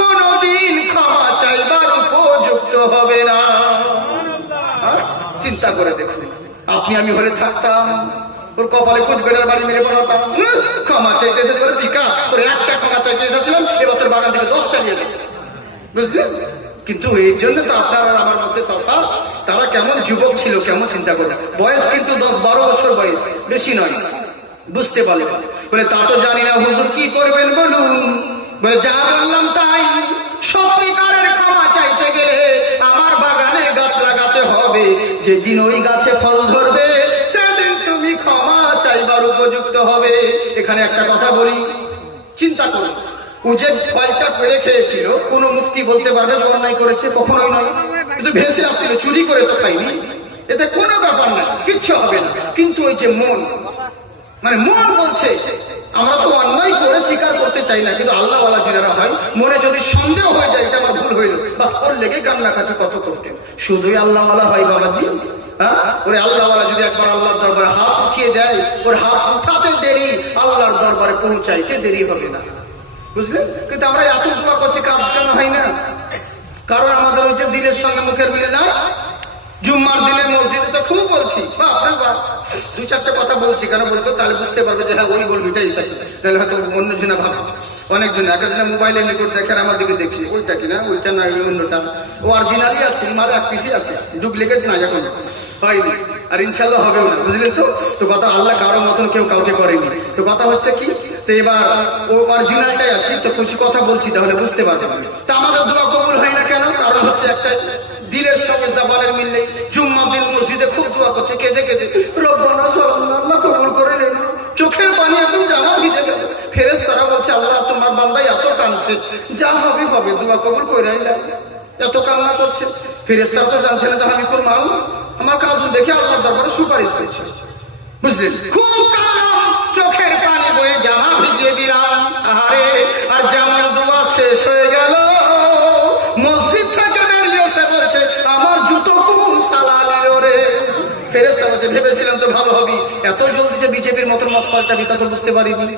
কোনদিন ক্ষমা চাইবার উপযুক্ত হবে না। চিন্তা করে দেখুন, আপনি আমি হলে থাকতাম, ওর কপালে খুঁজ বেড়ার বাড়ি মেরে পড়াতাম, ক্ষমা চাইতে এসে পিকা করে একটা ক্ষমা চাইতে এসেছিলাম, এবার তোর বাগান থেকে 10টা নিয়ে দেবে, বুঝলেন? কিন্তু এর জন্য তো আপনার আর আমার মধ্যে তফাৎ। তারা কেমন যুবক ছিল, কেমন চিন্তা করে, বয়স কিন্তু 10-12 বছর বয়স, বেশি নয়, বুঝতে পারলেন? বলে তা তো জানি না হুজুর, কি করবেন বলুন? বলে যা বললাম তাই, সত্যিকারের ক্ষমা চাইতে গেলে আমার বাগানে গাছ লাগাতে হবে, যেদিন ওই গাছে ফল ধরবে সেদিন তুমি ক্ষমা চাইবার উপযুক্ত হবে। এখানে একটা কথা বলি, চিন্তা করুন, ও যে ফলটা পেড়ে খেয়েছিল, কোন মুফতি বলতে পারবে যে অন্যায় করেছে? কখনোই নয়। কিন্তু ভেসে আসছিল, চুরি করে তো খাইনি, এতে কোনো ব্যাপার না, কিচ্ছু হবে না। কিন্তু ওই যে মন, মানে মন বলছে, আমরা তো অন্যায় করে স্বীকার করতে চাই না, কিন্তু আল্লাহ ওয়ালা যারা হয়, মনে যদি সন্দেহ হয়ে যায় এটা আমার ভুল হইল, বাস ওর লেগে কান্নাকাটি কত করতেন। শুধুই আল্লাহ ওয়ালা হয় বাবাজি? ওরে আল্লাহ ওয়ালা যদি একবার আল্লাহর দরবারে হাত উঠিয়ে দেয়, ওর হাত উঠাতে দেরি, আল্লাহর দরবারে পৌঁছাইতে দেরি হবে না, বুঝলেন? কিন্তু আমরা এত দোয়া করছি, কাজ কেন হয় না? কারণ আমাদের ওই যে দিলের সঙ্গে মুখের মিলে না। জুম্মার দিনে মসজিদে তো খুব বলছি, দুই চারটে কথা বলছি, কেন বলতো? তাহলে বুঝতে পারবে যে হ্যাঁ ওই বলবি, এটাই এসেছে, তাহলে হয়তো অন্য জনে ভাব, অনেকজন এক একজনে মোবাইলে নিকট দেখেন, আমার দিকে দেখছি, ওইটা কিনা, ওইটা না, ওই অন্যটা, ও অরিজিনালি আছে, আমার এক পিসি আছে, ডুপ্লিকেট না, এখন হয়নি, আর ইনশাল্লাহ হবেও না, বুঝলেন তো? তো কথা, আল্লাহ কারো মতন কেউ কাউকে করেনি। তো কথা হচ্ছে কি, তো এবার ও অরিজিনালটাই আছে, তো কিছু কথা বলছি তাহলে বুঝতে পারবে। তা আমাদের দোয়া কবুল হয় না কেন? কারণ হচ্ছে একটা দিলের সঙ্গে জবানের মিল নেই। জুম্মার দিন মসজিদে খুব দোয়া করছে, কেঁদে কেঁদে, রব্বানা সাল্লাল্লাহু আল্লাহ কবুল করে নেন, চোখের পানি এখন জামা ভিজে গেল। ফেরেশতারা বলছে, আল্লাহ তোমার বান্দা এত কাঁদছে, যা হবে হবে, দোয়া কবুল করে আইলাম, এত কান্না করছে। ফেরেশতারা তো জানছে না যে আমি কোন মাল, আমার কাঁদুন দেখে আল্লাহর দরবারে সুপারিশ পেয়েছে, বুঝলেন? খুব কাঁদলাম, চোখের পানি বয়ে জামা ভিজিয়ে দিলাম, আরে আর যেমন দোয়া শেষ হয়ে গেল, মসজিদ থেকে বেরিয়ে এসে বলছে, আমার জুতো কোন সালালের ওরে। ফেরেশতা বলছে, ভেবেছিলাম তো ভালো হবি, এত জলদি যে বিজেপির মতো মত পাল্টাবি তা তো বুঝতে পারিনি।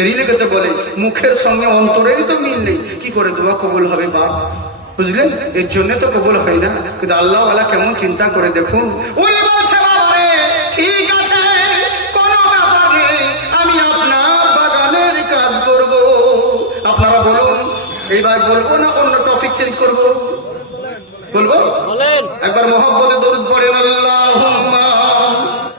এরই লেগে তো বলে, মুখের সঙ্গে অন্তরেরই তো মিল নেই, কি করে দোয়া কবুল হবে বাপ? বুঝলেন? এর জন্য তো কবুল হয় না। কিন্তু আল্লাহ ওয়ালা কেমন চিন্তা করে দেখুন, উনি বলছে, বাবা রে ঠিক আছে, কোনো ব্যাপার নেই, আমি আপনার বাগানের কাজ করব। আপনারা বলুন, এইবার বলবো না অন্য টপিক চেঞ্জ করবো? বলবো? একবার মহব্বতে দরুদ পড়েন, আল্লাহুম্মা